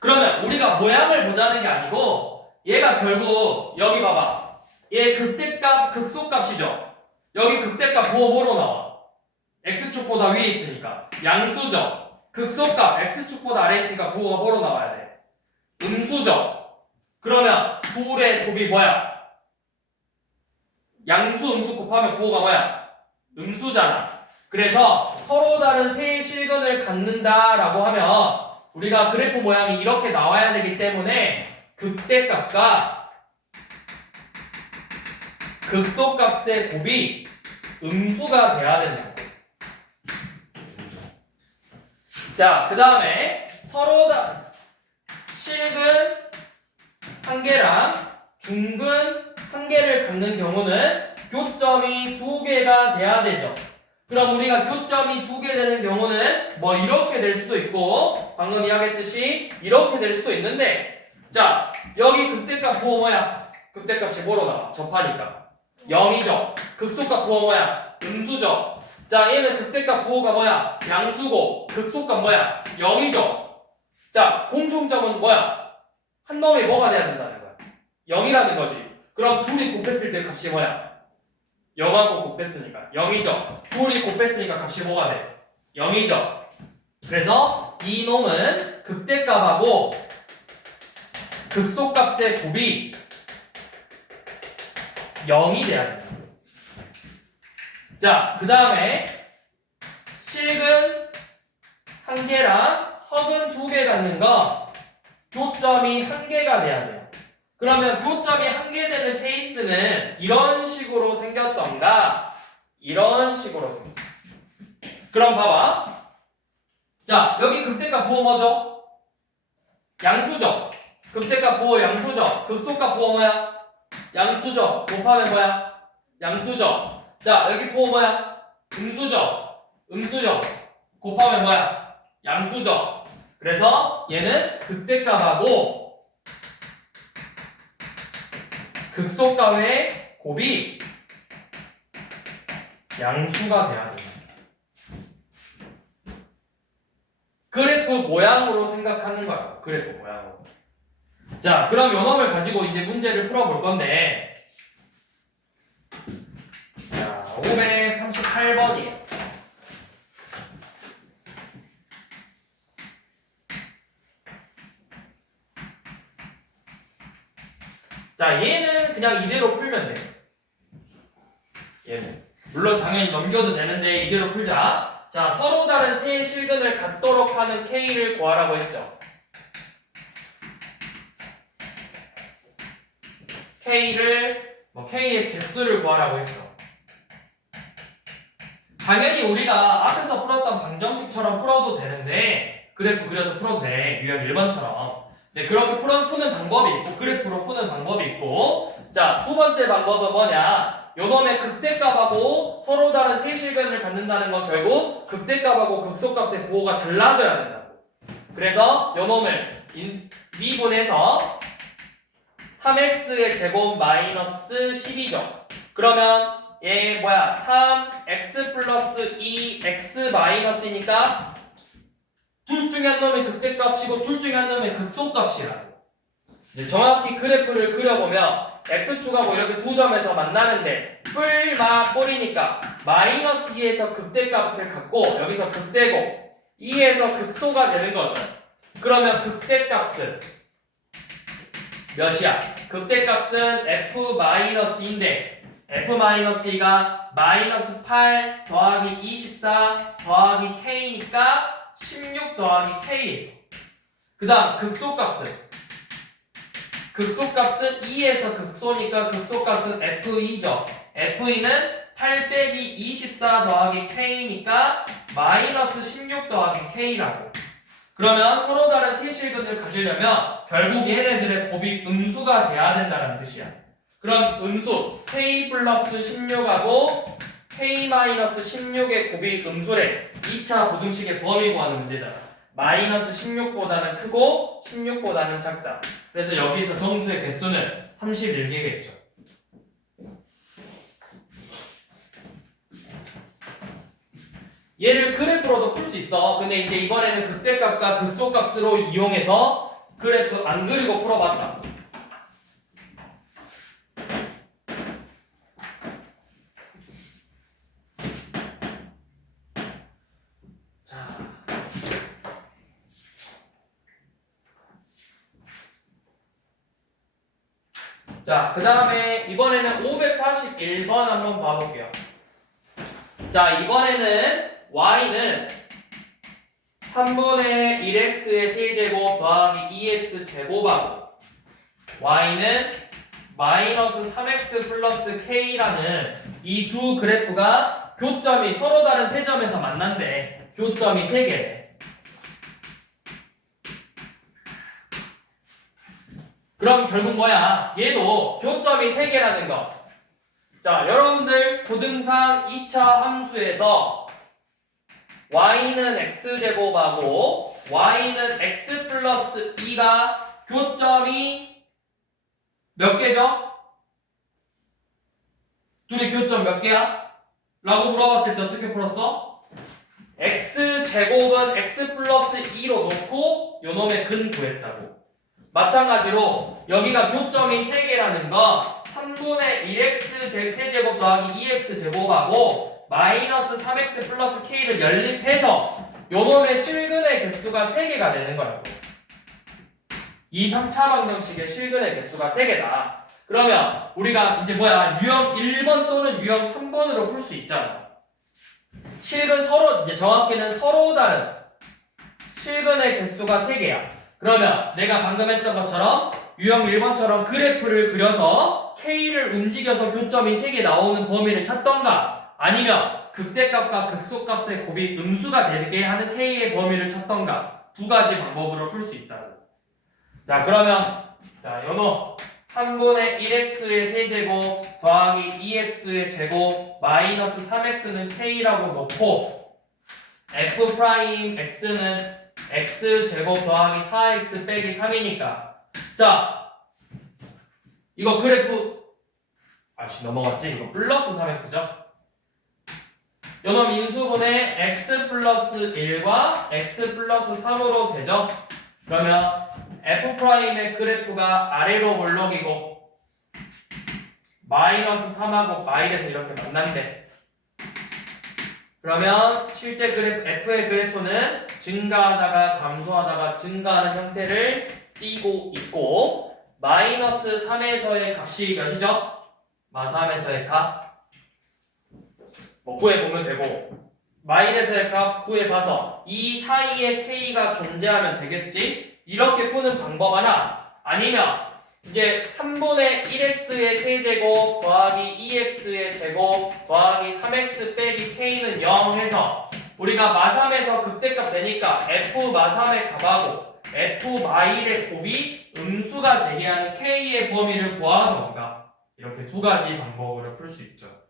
그러면 우리가 모양을 보자는 게 아니고 얘가 결국 여기 봐봐. 얘 극대값, 극소값이죠. 여기 극대값 뭐로 나와? x축보다 위에 있으니까 양수죠. 극소값 x축보다 아래에 있으니까 부호가 뭐로 나와야 돼? 음수죠. 그러면 둘의 곱이 뭐야? 양수, 음수 곱하면 부호가 뭐야? 음수잖아. 그래서 서로 다른 세 실근을 갖는다라고 하면 우리가 그래프 모양이 이렇게 나와야 되기 때문에 극대값과 극소값의 곱이 음수가 돼야 된다. 자, 그 다음에 서로 다 실근 한 개랑 중근 한 개를 갖는 경우는 교점이 2개가 돼야 되죠. 그럼 우리가 교점이 2개 되는 경우는 뭐 이렇게 될 수도 있고 방금 이야기했듯이 이렇게 될 수도 있는데, 자, 여기 극대값 부호 뭐야? 극대값이 뭐로 나와? 접하니까 0이죠. 극소값 부호 뭐야? 음수죠. 자, 얘는 극대값 부호가 뭐야? 양수고 극소값 뭐야? 0이죠. 자, 공통점은 뭐야? 한 놈이 뭐가 돼야 된다는 거야? 0이라는 거지. 그럼 둘이 곱했을 때 값이 뭐야? 0하고 곱했으니까 0이죠. 둘이 곱했으니까 값이 뭐가 돼? 0이죠. 그래서 이 놈은 극대값하고 극소값의 곱이 0이 돼야 됩니다. 자, 그 다음에 실근 한 개랑 허근 2개 갖는 거 교점이 1개가 돼야 돼요. 그러면 교점이 1개 되는 케이스는 이런 식으로 생겼던가 이런 식으로 생겼어. 그럼 봐봐. 자, 여기 극대값 부호 뭐죠? 양수죠. 극대값 부호 양수죠. 극소값 부호 뭐야? 양수죠. 곱하면 뭐야? 양수죠. 자, 여기 부호 뭐야? 음수죠. 음수죠. 곱하면 뭐야? 양수죠. 그래서 얘는 극대값하고 극소값의 곱이 양수가 돼야 된다. 그래프 모양으로 생각하는 거야. 그래프 모양으로. 자, 그럼 요 놈을 가지고 이제 문제를 풀어볼 건데, 자, 538번이에요. 자, 얘는 그냥 이대로 풀면 돼. 얘는. 물론 당연히 넘겨도 되는데 이대로 풀자. 자, 서로 다른 세 실근을 갖도록 하는 K를 구하라고 했죠. K의 개수를 구하라고 했어. 당연히 우리가 앞에서 풀었던 방정식처럼 풀어도 되는데, 그래프 그려서 풀어도 돼. 유형 1번처럼. 네, 그렇게 푸는 방법이 있고, 그래프로 푸는 방법이 있고, 자, 두 번째 방법은 뭐냐? 요놈의 극대값하고 서로 다른 세 실근을 갖는다는 건 결국 극대값하고 극소값의 부호가 달라져야 된다고. 그래서 요놈을 미분해서 3x의 제곱 마이너스 12죠. 그러면 얘 뭐야? 3x 플러스 2x 마이너스니까 둘 중에 한 놈이 극대값이고 둘 중에 한 놈이 극소값이라고. 이제 정확히 그래프를 그려보면 x축하고 이렇게 두 점에서 만나는데 뿔이니까 마이너스 2에서 극대값을 갖고 여기서 극대고 2에서 극소가 되는 거죠. 그러면 극대값은 몇이야? 극대값은 f-2인데 f-2가 마이너스 8 더하기 24 더하기 k니까 16 더하기 k예요. 그 다음 극소값은 2에서 극소니까 극소값은 f2죠. f2는 8 빼기 24 더하기 k니까 마이너스 16 더하기 k라고. 그러면 서로 다른 세 실근을 가지려면 결국 얘네들의 곱이 음수가 돼야 된다는 뜻이야. 그럼 음수 k 플러스 16하고 k 마이너스 16의 곱이 음수래. 2차 부등식의 범위 구하는 문제잖아. 마이너스 16보다는 크고 16보다는 작다. 그래서 여기서 정수의 개수는 31개겠죠. 얘를 그래프로도 풀 수 있어. 근데 이제 이번에는 극대값과 극소값으로 이용해서 그래프 안 그리고 풀어봤다. 자, 그 다음에 이번에는 541번 한번 봐볼게요. 자, 이번에는 y는 3분의 1x의 세제곱 더하기 2x 제곱하고 y는 마이너스 3x 플러스 k라는 이 두 그래프가 교점이 서로 다른 세 점에서 만난대. 교점이 3개. 그럼 결국 뭐야? 얘도 교점이 3개라는 거. 자, 여러분들 고등상 2차 함수에서 y는 x제곱하고 y는 x 플러스 2가 교점이 몇 개죠? 둘이 교점 몇 개야? 라고 물어봤을 때 어떻게 풀었어? x제곱은 x 플러스 2로 놓고 요놈의 근 구했다고. 마찬가지로 여기가 교점이 3개라는 건 3분의 1x 세제곱 더하기 2x 제곱하고 마이너스 3x 플러스 k를 연립해서 요놈의 실근의 개수가 3개가 되는 거라고. 2, 3차 방정식의 실근의 개수가 3개다. 그러면 우리가 이제 뭐야? 유형 1번 또는 유형 3번으로 풀 수 있잖아. 실근 서로, 이제 정확히는 서로 다른 실근의 개수가 3개야. 그러면 내가 방금 했던 것처럼 유형 1번처럼 그래프를 그려서 K를 움직여서 교점이 3개 나오는 범위를 찾던가 아니면 극대값과 극소값의 곱이 음수가 되게 하는 K의 범위를 찾던가 두 가지 방법으로 풀 수 있다고. 자, 그러면 자, 요노 3분의 1x의 세제곱 더하기 2x의 제곱 마이너스 3x는 K라고 놓고 f'x는 x제곱 더하기 4x 빼기 3이니까 자, 이거 그래프 아씨 넘어갔지? 이거 플러스 3x죠? 요놈 인수분해 x 플러스 1과 x 플러스 3으로 되죠? 그러면 f'의 그래프가 아래로 볼록이고 마이너스 3하고 마이너스 이렇게 만난대. 그러면 실제 그래프 f의 그래프는 증가하다가 감소하다가 증가하는 형태를 띠고 있고 마이너스 3에서의 값이 몇이죠? 마3에서의 값 뭐 구해보면 되고 마이너스의 값 구해봐서 이 사이에 k가 존재하면 되겠지? 이렇게 푸는 방법 하나 아니면 이제 3분의 1x의 세제곱 더하기 2x의 제곱 더하기 3x 빼기 k는 0 해서 우리가 마3에서 극대값 되니까 f 마3의 값하고 f 마1의 곱이 음수가 되게 하는 k의 범위를 구하서 우리가 이렇게 두 가지 방법으로 풀 수 있죠.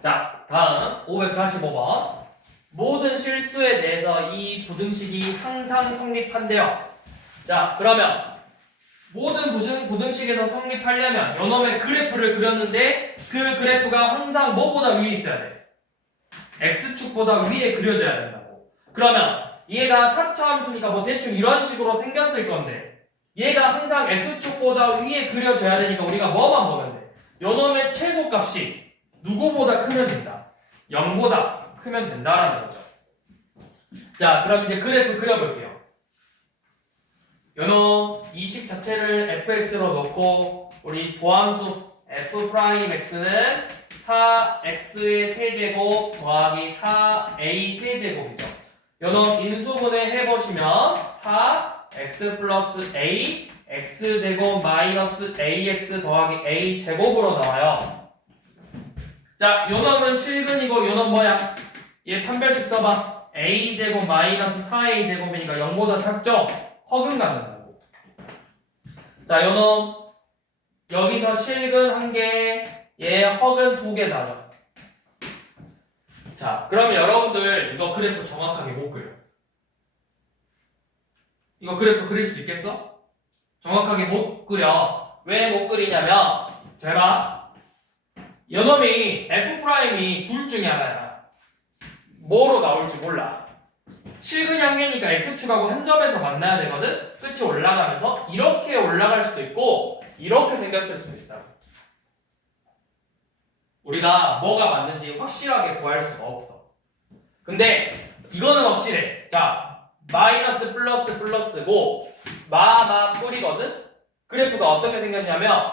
자, 다음 545번. 모든 실수에 대해서 이 부등식이 항상 성립한대요. 자, 그러면 모든 부등식에서 성립하려면 요놈의 그래프를 그렸는데 그 그래프가 항상 뭐보다 위에 있어야 돼? x축보다 위에 그려져야 된다고. 그러면 얘가 4차 함수니까 뭐 대충 이런 식으로 생겼을 건데 얘가 항상 x축보다 위에 그려져야 되니까 우리가 뭐만 보면 돼? 요놈의 최소값이 누구보다 크면 된다. 0보다 크면 된다라는 거죠. 자, 그럼 이제 그래프 그려볼게요. 요놈 이 식 자체를 fx로 놓고 우리 보함수 f'x는 4x의 세제곱 더하기 4a 세제곱이죠. 요놈 인수분해 해보시면 4x 플러스 a x제곱 마이너스 ax 더하기 a 제곱으로 나와요. 자, 요놈은 실근이고 요놈 뭐야? 얘 판별식 써봐. a제곱 마이너스 4a제곱이니까 0보다 작죠? 허근 갖는다고. 자, 요놈 여기서 실근 1개, 얘 허근 2개 나죠. 자, 그러면 여러분들 이거 그래프 정확하게 못 그려. 이거 그래프 그릴 수 있겠어? 정확하게 못 그려. 왜 못 그리냐면 잘 봐. 요놈이 f'이 둘 중에 하나야. 뭐로 나올지 몰라. 실근이 한 개니까 x축하고 한 점에서 만나야 되거든. 끝이 올라가면서 이렇게 올라갈 수도 있고 이렇게 생겼을 수도 있다. 우리가 뭐가 맞는지 확실하게 구할 수가 없어. 근데 이거는 확실해. 자, 마이너스 플러스 플러스고 마 뿌리거든. 그래프가 어떻게 생겼냐면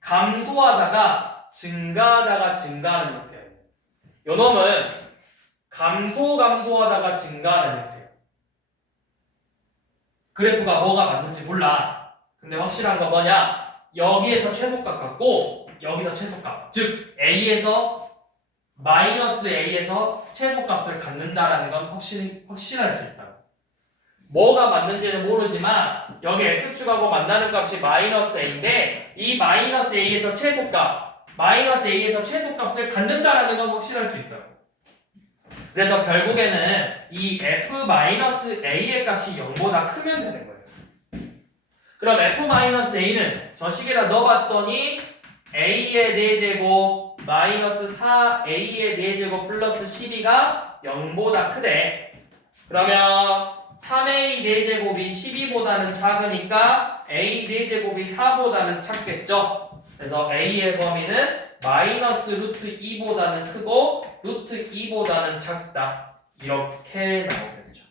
감소하다가 증가하다가 증가하는 형태예요. 요놈은 감소하다가 증가하는 형태예요. 그래프가 뭐가 맞는지 몰라. 근데 확실한 거 뭐냐? 여기에서 최소값 같고 여기서 최소값. 즉 A에서 마이너스 A에서 최소값을 갖는다라는 건 확신할 수 있다. 뭐가 맞는지는 모르지만 여기 X축하고 만나는 값이 마이너스 A인데 이 마이너스 A에서 최소값 마이너스 A에서 최소값을 갖는다라는 건 확실할 수 있다. 그래서 결국에는 이 f-a의 값이 0보다 크면 되는 거예요. 그럼 f-a는 저 식에다 넣어봤더니 a의 4제곱 마이너스 4a의 4제곱 플러스 12가 0보다 크대. 그러면 3a 4제곱이 12보다는 작으니까 a 4제곱이 4보다는 작겠죠. 그래서 a의 범위는 마이너스 루트 2보다는 크고 루트 2보다는 작다. 이렇게 나오겠죠.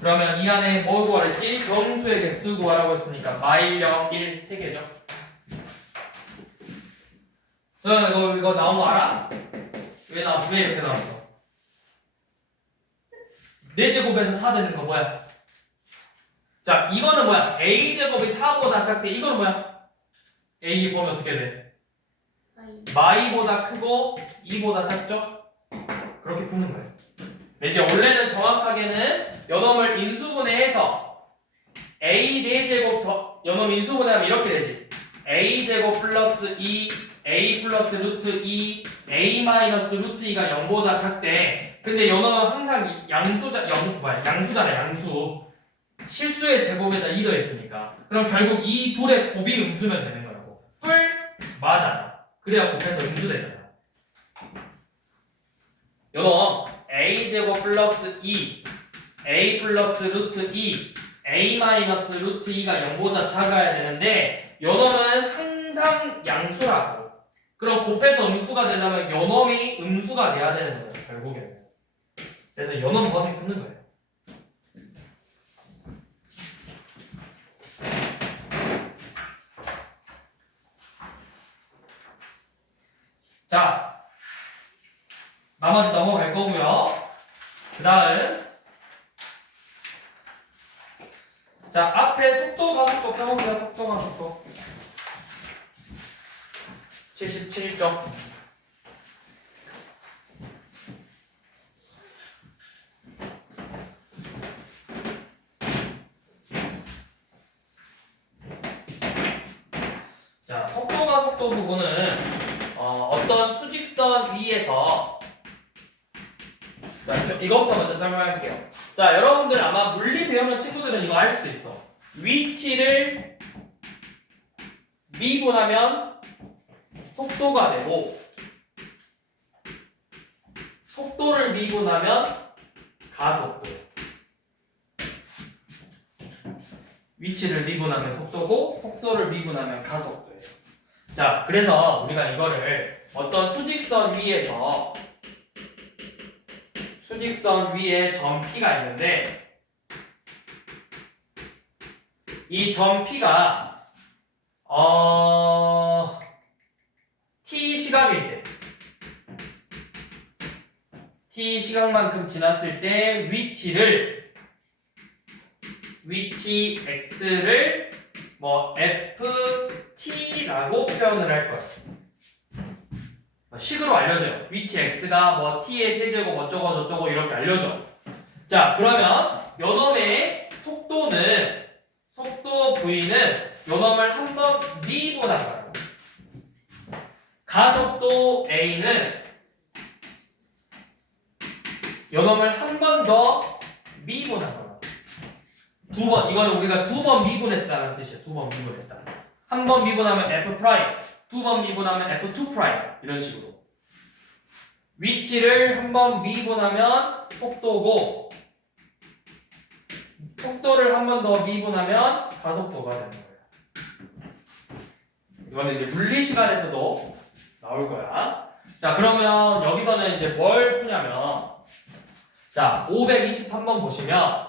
그러면 이 안에 뭘 구하랬지? 정수의 개수 구하라고 했으니까 마일력 1, 3개죠. 너 이거 나온 거 알아? 왜 나왔어? 왜 이렇게 나왔어? 4제곱에서 4 되는 거 뭐야? 자, 이거는 뭐야? a제곱이 4보다 작대. 이거는 뭐야? a 보면 어떻게 돼? 마이보다 크고 2보다 작죠? 그렇게 푸는 거예요. 이제 원래는 정확하게는 요놈을 인수분해해서 a 4제곱 더 요놈 인수분해하면 이렇게 되지. a제곱 플러스 2 a 플러스 루트 2 a 마이너스 루트 2가 0보다 작대. 근데 요놈은 항상 양수잖아. 양수. 실수의 제곱에다 2 더했으니까. 그럼 결국 이 둘의 곱이 음수면 되는 거라고. 뿔 맞아. 그래야 곱해서 음수되잖아. 요놈 a제곱 플러스 2 a 플러스 루트 2 a 마이너스 루트 2가 0보다 작아야 되는데 요놈은 항상 양수라고. 그럼 곱해서 음수가 되려면 요놈이 음수가 돼야 되는 거죠. 결국에는. 그래서 요놈 범위 푸는 거예요. 자, 나머지 넘어갈 거고요. 그 다음, 자, 앞에 속도 펴보세요. 속도 77점. 자, 속도 부분은 어떤 수직선 위에서, 자, 이것부터 먼저 설명할게요. 자, 여러분들 아마 물리 배우는 친구들은 이거 알 수도 있어. 위치를 미분하면 속도가 되고, 속도를 미분하면 가속도. 위치를 미분하면 속도고, 속도를 미분하면 가속도예요. 자, 그래서 우리가 이거를 어떤 수직선 위에 점 P가 있는데, 이 점 P가 T 시각일 때, T 시각만큼 지났을 때 위치 x를 뭐 ft라고 표현을 할 거예요. 식으로 알려줘요. 위치 x가 뭐 t의 세제곱 어쩌고 저쩌고 이렇게 알려줘. 자, 그러면 요놈의 속도 v는 요놈을 한번 미분한 거예요. 가속도 a는 요놈을 한 번 더 미분한 거예요. 이거는 우리가 2번 미분했다는 뜻이에요. 2번 미분했다. 한 번 미분하면 f 프라임, 2번 미분하면 f2 프라임 이런 식으로. 위치를 한 번 미분하면 속도고, 속도를 한 번 더 미분하면 가속도가 되는 거예요. 이거는 이제 물리 시간에서도 나올 거야. 자, 그러면 여기서는 이제 뭘 푸냐면, 자, 523번 보시면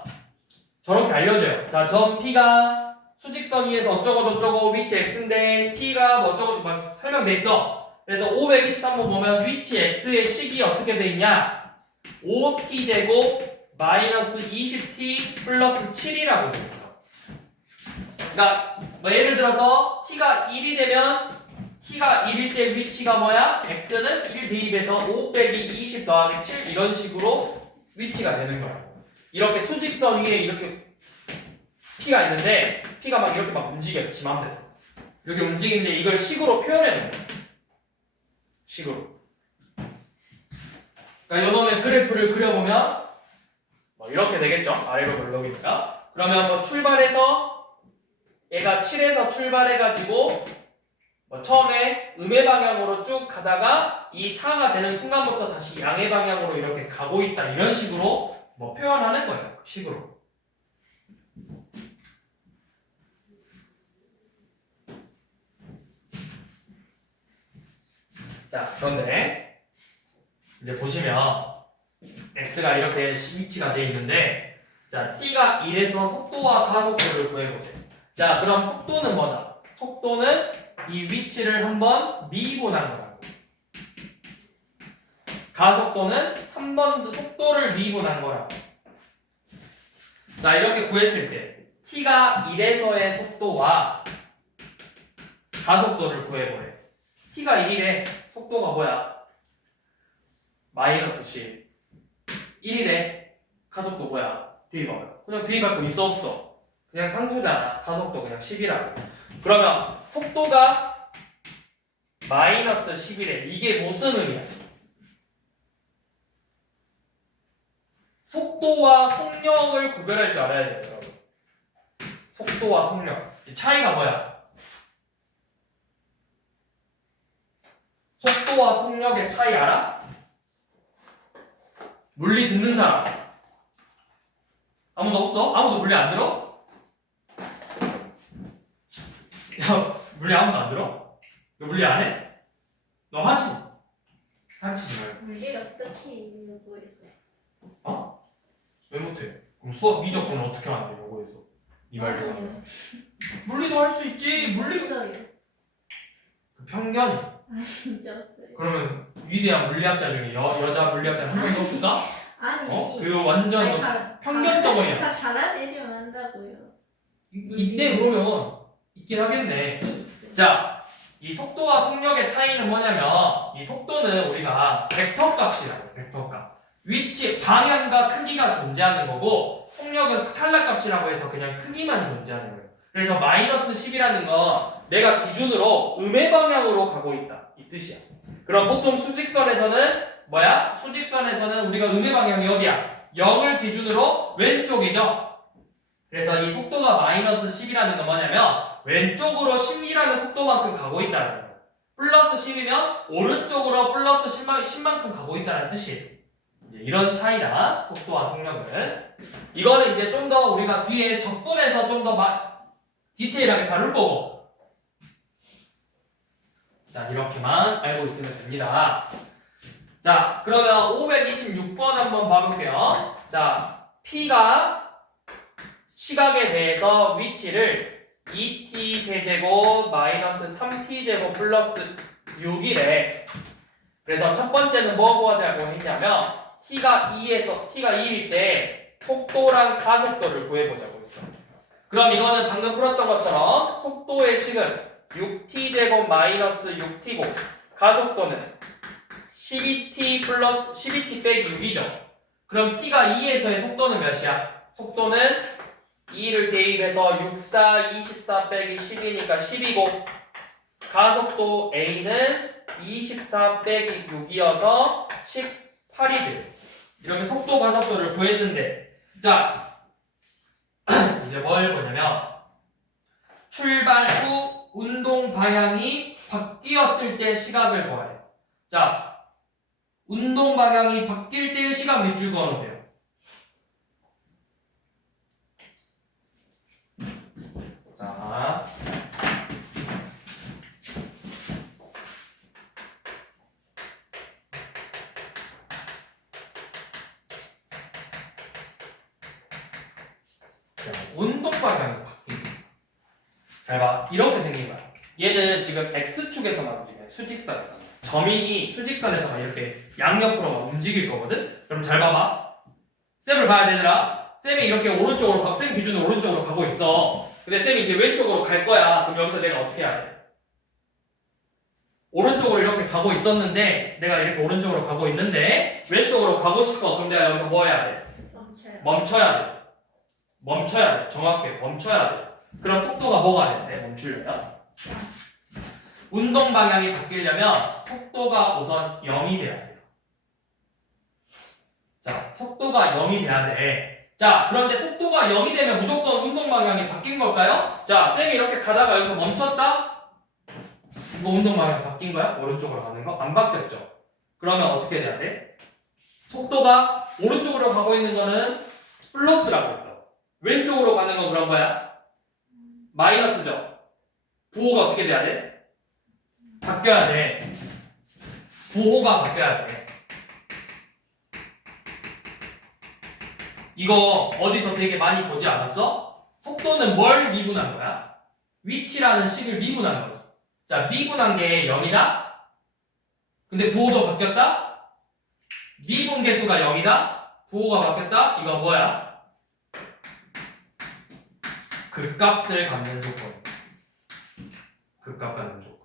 저렇게 알려줘요. 자, 점 P가 수직선 위에서 어쩌고저쩌고 위치 x인데 t가 뭐 어쩌고 뭐 설명돼 있어. 그래서 523번 보면 위치 x의 식이 어떻게 돼 있냐? 5t제곱 마이너스 20t 플러스 7이라고 돼 있어. 그러니까 뭐 예를 들어서 t가 1이 되면 t가 1일 때 위치가 뭐야? x는 1 대입해서 5 빼기 20 더하기 7 이런 식으로 위치가 되는 거야. 이렇게 수직선 위에 이렇게 P가 있는데 P가 막 이렇게 막 움직여. 지 맘대로. 이렇게 움직이는데 이걸 식으로 표현해 놓는 거야. 식으로. 그러니까 요놈의 그래프를 그려보면 뭐 이렇게 되겠죠. 아래로 블록이니까. 그러면 뭐 출발해서 얘가 7에서 출발해가지고 뭐 처음에 음의 방향으로 쭉 가다가 이 4가 되는 순간부터 다시 양의 방향으로 이렇게 가고 있다. 이런 식으로 뭐 표현하는 거예요. 식으로. 자, 그런데 이제 보시면 x가 이렇게 위치가 되어 있는데, 자, t가 1에서 속도와 가속도를 구해보세요. 자, 그럼 속도는 뭐다? 속도는 이 위치를 한번 미분한 거라고. 가속도는 한 번 더 속도를 미분한 거라고. 자, 이렇게 구했을 때 t가 1에서의 속도와 가속도를 구해보래. t가 1이래. 속도가 뭐야? 마이너스 10. 1이래. 가속도 뭐야? 대입하면. 그냥 대입할 거 있어 없어? 그냥 상수잖아. 가속도 그냥 10이라고. 그러면 속도가 마이너스 10이래. 이게 무슨 의미야? 속도와 속력을 구별할 줄 알아야 돼요, 여러분. 속도와 속력. 이 차이가 뭐야? 속도와 속력의 차이 알아? 물리 듣는 사람. 아무도 없어? 아무도 물리 안 들어? 야, 물리 아무도 안 들어? 너 물리 안 해? 너 하지? 사치지 말고. 물리를 어떻게 요구했어요? 어? 왜 못해? 그럼 수학 미적분을 어떻게 하는데 요거에서? 네 말대로 하면. 아니요. 물리도 할 수 있지. 물리 없어요. 그 편견이. 아 진짜 없어요. 그러면 위대한 물리학자 중에 여자 물리학자 한 명도 없을까? 아니. 어? 그 완전 아니, 다 편견적이야. 다 잘하는 애들만 한다고요. 이때 그러면 있긴 하겠네. 있죠. 자, 이 속도와 속력의 차이는 뭐냐면 이 속도는 우리가 벡터 값이라고. 벡터 값. 위치, 방향과 크기가 존재하는 거고 속력은 스칼라 값이라고 해서 그냥 크기만 존재하는 거예요. 그래서 마이너스 10이라는 건 내가 기준으로 음의 방향으로 가고 있다. 이 뜻이야. 그럼 보통 수직선에서는 뭐야? 수직선에서는 우리가 음의 방향이 어디야? 0을 기준으로 왼쪽이죠. 그래서 이 속도가 마이너스 10이라는 건 뭐냐면 왼쪽으로 10이라는 속도만큼 가고 있다는 거예요. 플러스 10이면 오른쪽으로 플러스 10만큼 가고 있다는 뜻이에요. 이제 이런 차이다. 속도와 속력은. 이거는 이제 좀 더 우리가 뒤에 적분에서 좀 더 디테일하게 다룰 거고. 자, 이렇게만 알고 있으면 됩니다. 자, 그러면 526번 한번 봐볼게요. 자, P가 시각에 대해서 위치를 2t 세제곱 마이너스 3t 제곱 플러스 6이래. 그래서 첫 번째는 뭐 구하자고 했냐면 t가 2일 때 속도랑 가속도를 구해보자고 했어. 그럼 이거는 방금 풀었던 것처럼 속도의 식은 6t 제곱 마이너스 6t고 가속도는 12t 플러스 12t 빼기 6이죠. 그럼 t가 2에서의 속도는 몇이야? 속도는 2를 대입해서 6, 4, 24 빼기 10이니까 10이고 가속도 a는 24 빼기 6이어서 18이 돼. 이렇게 속도 가속도를 구했는데 자 이제 뭘 보냐면 출발 후 운동 방향이 바뀌었을 때 시각을 구하래요. 자, 운동 방향이 바뀔 때의 시각 몇 줄 그어놓으세요. 자, 운동 방향이 바뀐다. 잘 봐. 이렇게 생긴 거야. 얘는 지금 X축에서만 움직여요. 수직선에서. 점이 수직선에서만 이렇게 양옆으로 막 움직일 거거든? 그럼 잘 봐봐. 쌤을 봐야 되더라. 쌤이 이렇게 오른쪽으로, 쌤 기준으로 오른쪽으로 가고 있어. 근데 쌤이 이제 왼쪽으로 갈 거야. 그럼 여기서 내가 어떻게 해야 돼? 오른쪽으로 이렇게 가고 있었는데, 내가 이렇게 오른쪽으로 가고 있는데, 왼쪽으로 가고 싶어. 그럼 내가 여기서 뭐 해야 돼? 멈춰요. 멈춰야 돼. 멈춰야 돼. 정확해. 멈춰야 돼. 그럼 속도가 뭐가 돼? 멈추려면? 운동 방향이 바뀌려면 속도가 우선 0이 돼야 돼요. 자, 속도가 0이 돼야 돼. 자, 그런데 속도가 0이 되면 무조건 운동 방향이 바뀐 걸까요? 자, 쌤이 이렇게 가다가 여기서 멈췄다? 이거 운동 방향 바뀐 거야? 오른쪽으로 가는 거? 안 바뀌었죠? 그러면 어떻게 돼야 돼? 속도가 오른쪽으로 가고 있는 거는 플러스라고 했어. 왼쪽으로 가는 건 그런 거야? 마이너스죠? 부호가 어떻게 돼야 돼? 바뀌어야 돼. 부호가 바뀌어야 돼. 이거 어디서 되게 많이 보지 않았어? 속도는 뭘 미분한 거야? 위치라는 식을 미분한 거지. 자, 미분한 게 0이다? 근데 부호도 바뀌었다? 미분계수가 0이다. 부호가 바뀌었다. 이건 뭐야? 극값을 갖는 조건. 극값 갖는 조건.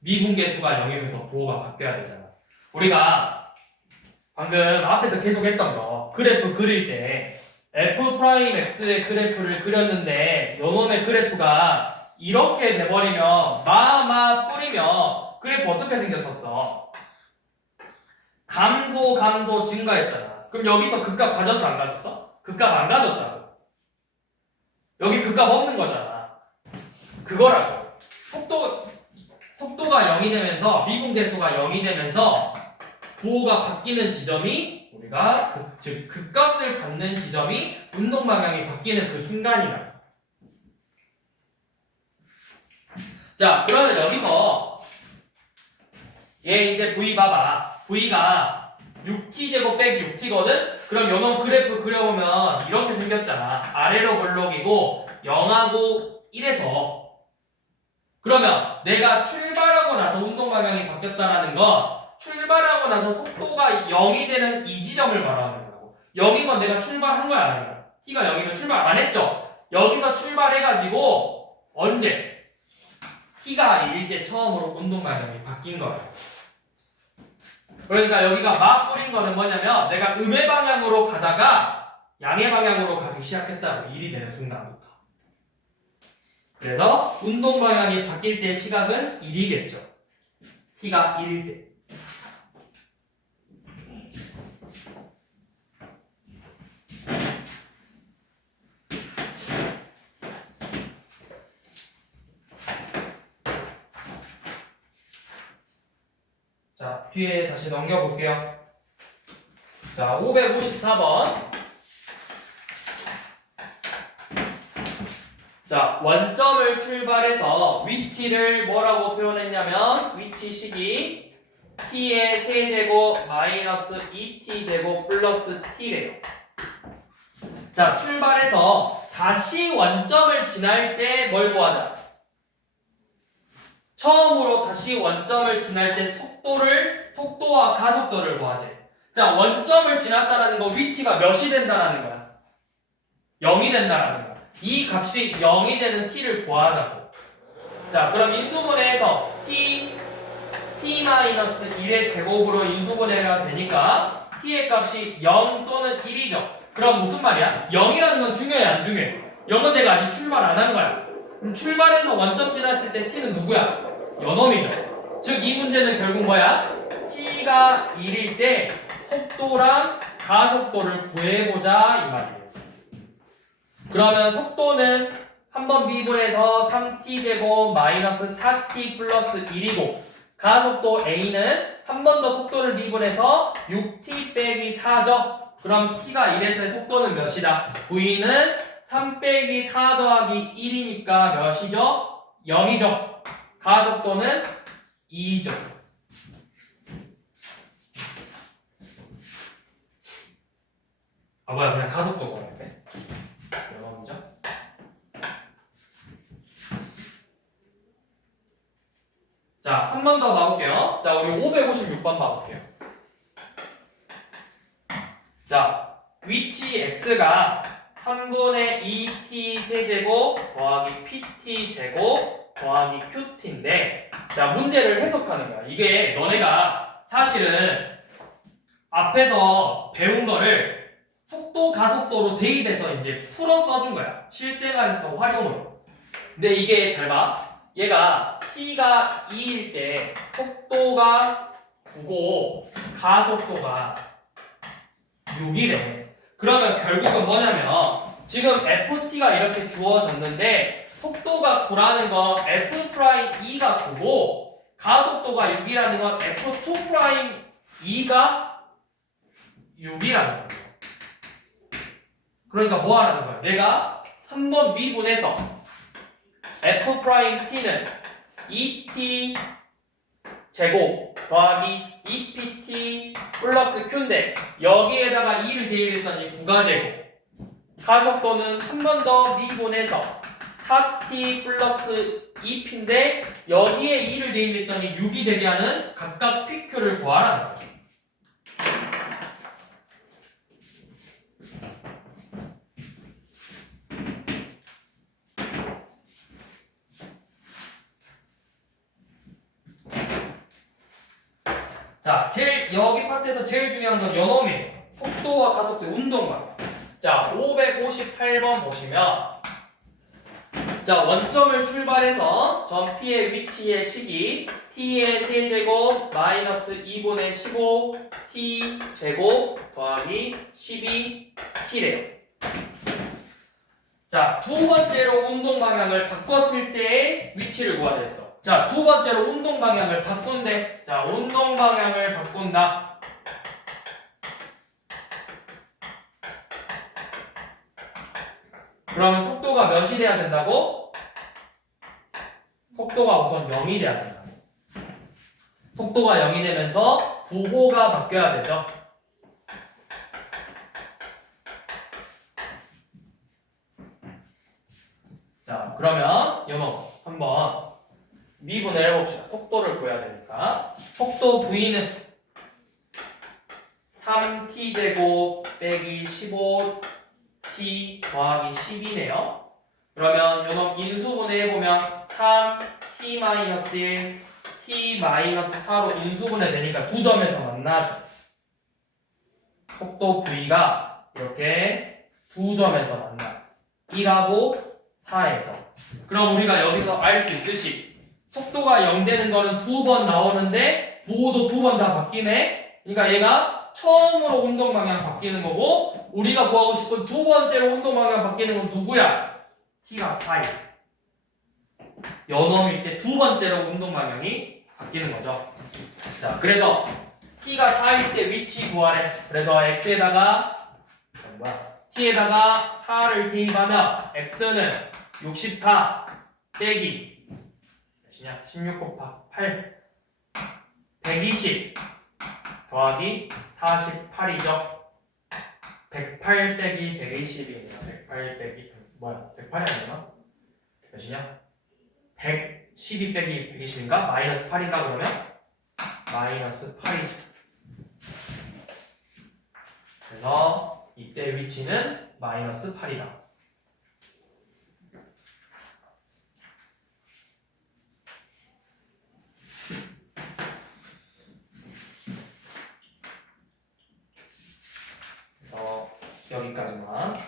미분계수가 0이면서 부호가 바뀌어야 되잖아. 우리가 방금 앞에서 계속 했던 거 그래프 그릴 때 f'x의 그래프를 그렸는데 요놈의 그래프가 이렇게 돼버리면 마마 뿌리면 그래프 어떻게 생겼었어? 감소 증가했잖아. 그럼 여기서 극값 가졌어 안 가졌어? 극값 안 가졌다고. 여기 극값 없는 거잖아. 그거라고. 속도가 0이 되면서 미분계수가 0이 되면서 부호가 바뀌는 지점이 우리가 즉 극값을 갖는 지점이 운동 방향이 바뀌는 그 순간이다. 자, 그러면 여기서 얘 이제 V 봐봐. V가 6t제곱 빼기 6t거든? 그럼 요놈 그래프 그려보면 이렇게 생겼잖아. 아래로 볼록이고 0하고 1에서 그러면 내가 출발하고 나서 운동 방향이 바뀌었다라는 건 출발하고 나서 속도가 0이 되는 이 지점을 말하는 거고 0이면 내가 출발한 거야 아니야? t가 0이면 출발 안 했죠? 여기서 출발해가지고 언제? t가 1일 때 처음으로 운동 방향이 바뀐 거야. 그러니까 여기가 막 뿌린 거는 뭐냐면 내가 음의 방향으로 가다가 양의 방향으로 가기 시작했다고 1이 되는 순간부터. 그래서 운동 방향이 바뀔 때 시각은 1이겠죠. t가 1일 때. 자, 뒤에 다시 넘겨볼게요. 자, 554번. 자, 원점을 출발해서 위치를 뭐라고 표현했냐면 위치식이 t의 세제곱 마이너스 2t제곱 플러스 t래요. 자, 출발해서 다시 원점을 지날 때 뭘 구하자? 처음으로 다시 원점을 지날 때 속도와 가속도를 구하지. 자, 원점을 지났다라는 거 위치가 몇이 된다라는 거야? 0이 된다라는 거야. 이 값이 0이 되는 t를 구하자고. 자, 그럼 인수분해해서 t-1의 제곱으로 인수분해가 되니까 t의 값이 0 또는 1이죠. 그럼 무슨 말이야? 0이라는 건 중요해 안 중요해? 0은 내가 아직 출발 안 한 거야. 그럼 출발해서 원점 지났을 때 t는 누구야? 요놈이죠. 즉 이 문제는 결국 뭐야? t가 1일 때 속도랑 가속도를 구해보자 이 말이에요. 그러면 속도는 한번 미분해서 3t제곱 마이너스 4t 플러스 1이고 가속도 a는 한 번 더 속도를 미분해서 6t 빼기 4죠. 그럼 t가 1에서의 속도는 몇이다? v는 3 빼기 4 더하기 1이니까 몇이죠? 0이죠. 가속도는 2죠. 아 뭐야 그냥 가속도 구하네. 여러분죠? 자, 한 번 더 봐볼게요. 자, 우리 556번 봐볼게요. 자, 위치 x가 3분의 2t 세제곱 더하기 pt 제곱 더하기 qt인데 자, 문제를 해석하는 거야. 이게 너네가 사실은 앞에서 배운 거를 속도 가속도로 대입해서 이제 풀어 써준 거야. 실생활에서 활용으로. 근데 이게 잘 봐. 얘가 t가 2일 때 속도가 9고 가속도가 6이래. 그러면 결국은 뭐냐면 지금 ft가 이렇게 주어졌는데 속도가 9라는 건 f'2가 9고 가속도가 6이라는 건 f'2가 6이라는 거야. 그러니까 뭐 하라는 거야? 내가 한번 미분해서 f't는 2t 제곱 더하기 2pt 플러스 q인데 여기에다가 2를 대입했더니 9가 되고 가속도는 한 번 더 미분해서 4t 플러스 2p인데 여기에 2를 대입했더니 6이 되게 하는 각각 pq를 구하라는 거죠. 자, 여기 파트에서 제일 중요한 건 연놈이에요. 속도와 가속도의 운동만. 자, 558번 보시면 자, 원점을 출발해서 점 P의 위치의 식이 T의 세제곱 마이너스 2분의 15 T 제곱 더하기 12 T래요. 자, 두 번째로 운동 방향을 바꿨을 때의 위치를 구하자 했어. 자, 두 번째로 운동 방향을 바꾼대. 자, 운동 방향을 바꾼다. 그러면 속도가 몇이 돼야 된다고? 속도가 우선 0이 돼야 된다. 속도가 0이 되면서 부호가 바뀌어야 되죠. 자, 그러면 요놈 한번 미분을 해봅시다. 속도를 구해야 되니까. 속도 V는 3t제곱 빼기 15t 더하기 10이네요. 그러면 요놈 인수분해 해보면 3t-1 t-4로 인수분해 되니까 두 점에서 만나죠. 속도 V가 이렇게 두 점에서 만나. 1하고 4에서. 그럼 우리가 여기서 알 수 있듯이 속도가 0 되는 거는 두 번 나오는데 부호도 두 번 다 바뀌네. 그러니까 얘가 처음으로 운동 방향 바뀌는 거고 우리가 구하고 싶은 두 번째로 운동 방향 바뀌는 건 누구야? t가 4일. 연놈일 때 두 번째로 운동 방향이 바뀌는 거죠. 자, 그래서 t가 4일 때 위치 구하래. 그래서 x에다가 t에다가 4를 대입하면 x는 64 빼기 몇이냐? 16 곱하기 8 120 더하기 48이죠. 108 빼기 120이니까 108 빼기 108이 아니나? 몇이냐? 112 빼기 120인가? 마이너스 8인가 그러면? 마이너스 8이죠. 그래서 이때 위치는 마이너스 8이다. 그래서 여기까지만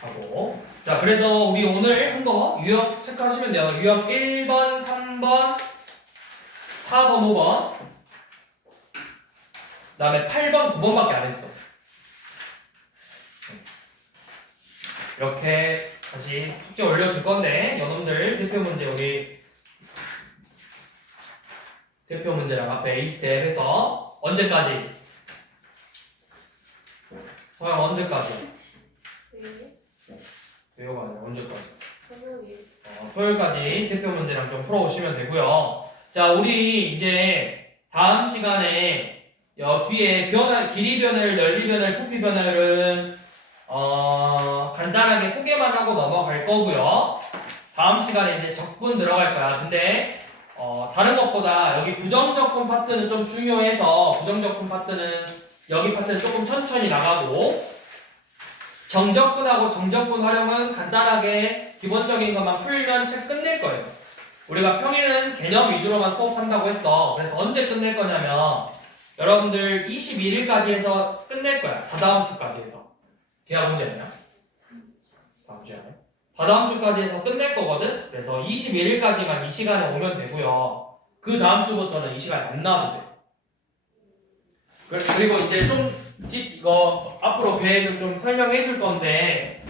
하고, 자, 그래서 우리 오늘 한 거 유형 체크하시면 돼요. 유형 1번, 3번, 4번, 5번, 그 다음에 8번, 9번밖에 안 했어. 이렇게 다시 숙제 올려줄 건데, 여러분들 대표 문제 우리 대표 문제랑 앞에 A 스텝 해서 언제까지? 서양 언제까지? 대표가 아니라 언제까지? 토요일까지 대표 문제랑 좀 풀어오시면 되고요. 자, 우리 이제 다음 시간에 뒤에 길이 변화를, 넓이 변화를, 부피 변화를 간단하게 소개만 하고 넘어갈 거고요. 다음 시간에 이제 적분 들어갈 거야. 근데 다른 것보다 여기 부정적분 파트는 좀 중요해서 부정적분 파트는 여기 파트는 조금 천천히 나가고 정적분하고 정적분 활용은 간단하게 기본적인 것만 풀면 책 끝낼 거예요. 우리가 평일은 개념 위주로만 수업한다고 했어. 그래서 언제 끝낼 거냐면 여러분들 21일까지 해서 끝낼 거야. 다다음 주까지 해서. 대학 문제 아니야? 다음 주에 아니야? 다다음 주까지 해서 끝낼 거거든? 그래서 21일까지만 이 시간에 오면 되고요. 그 다음 주부터는 이 시간에 안 나와도 돼. 그리고 이제 좀 이거 앞으로 계획을 좀 설명해 줄 건데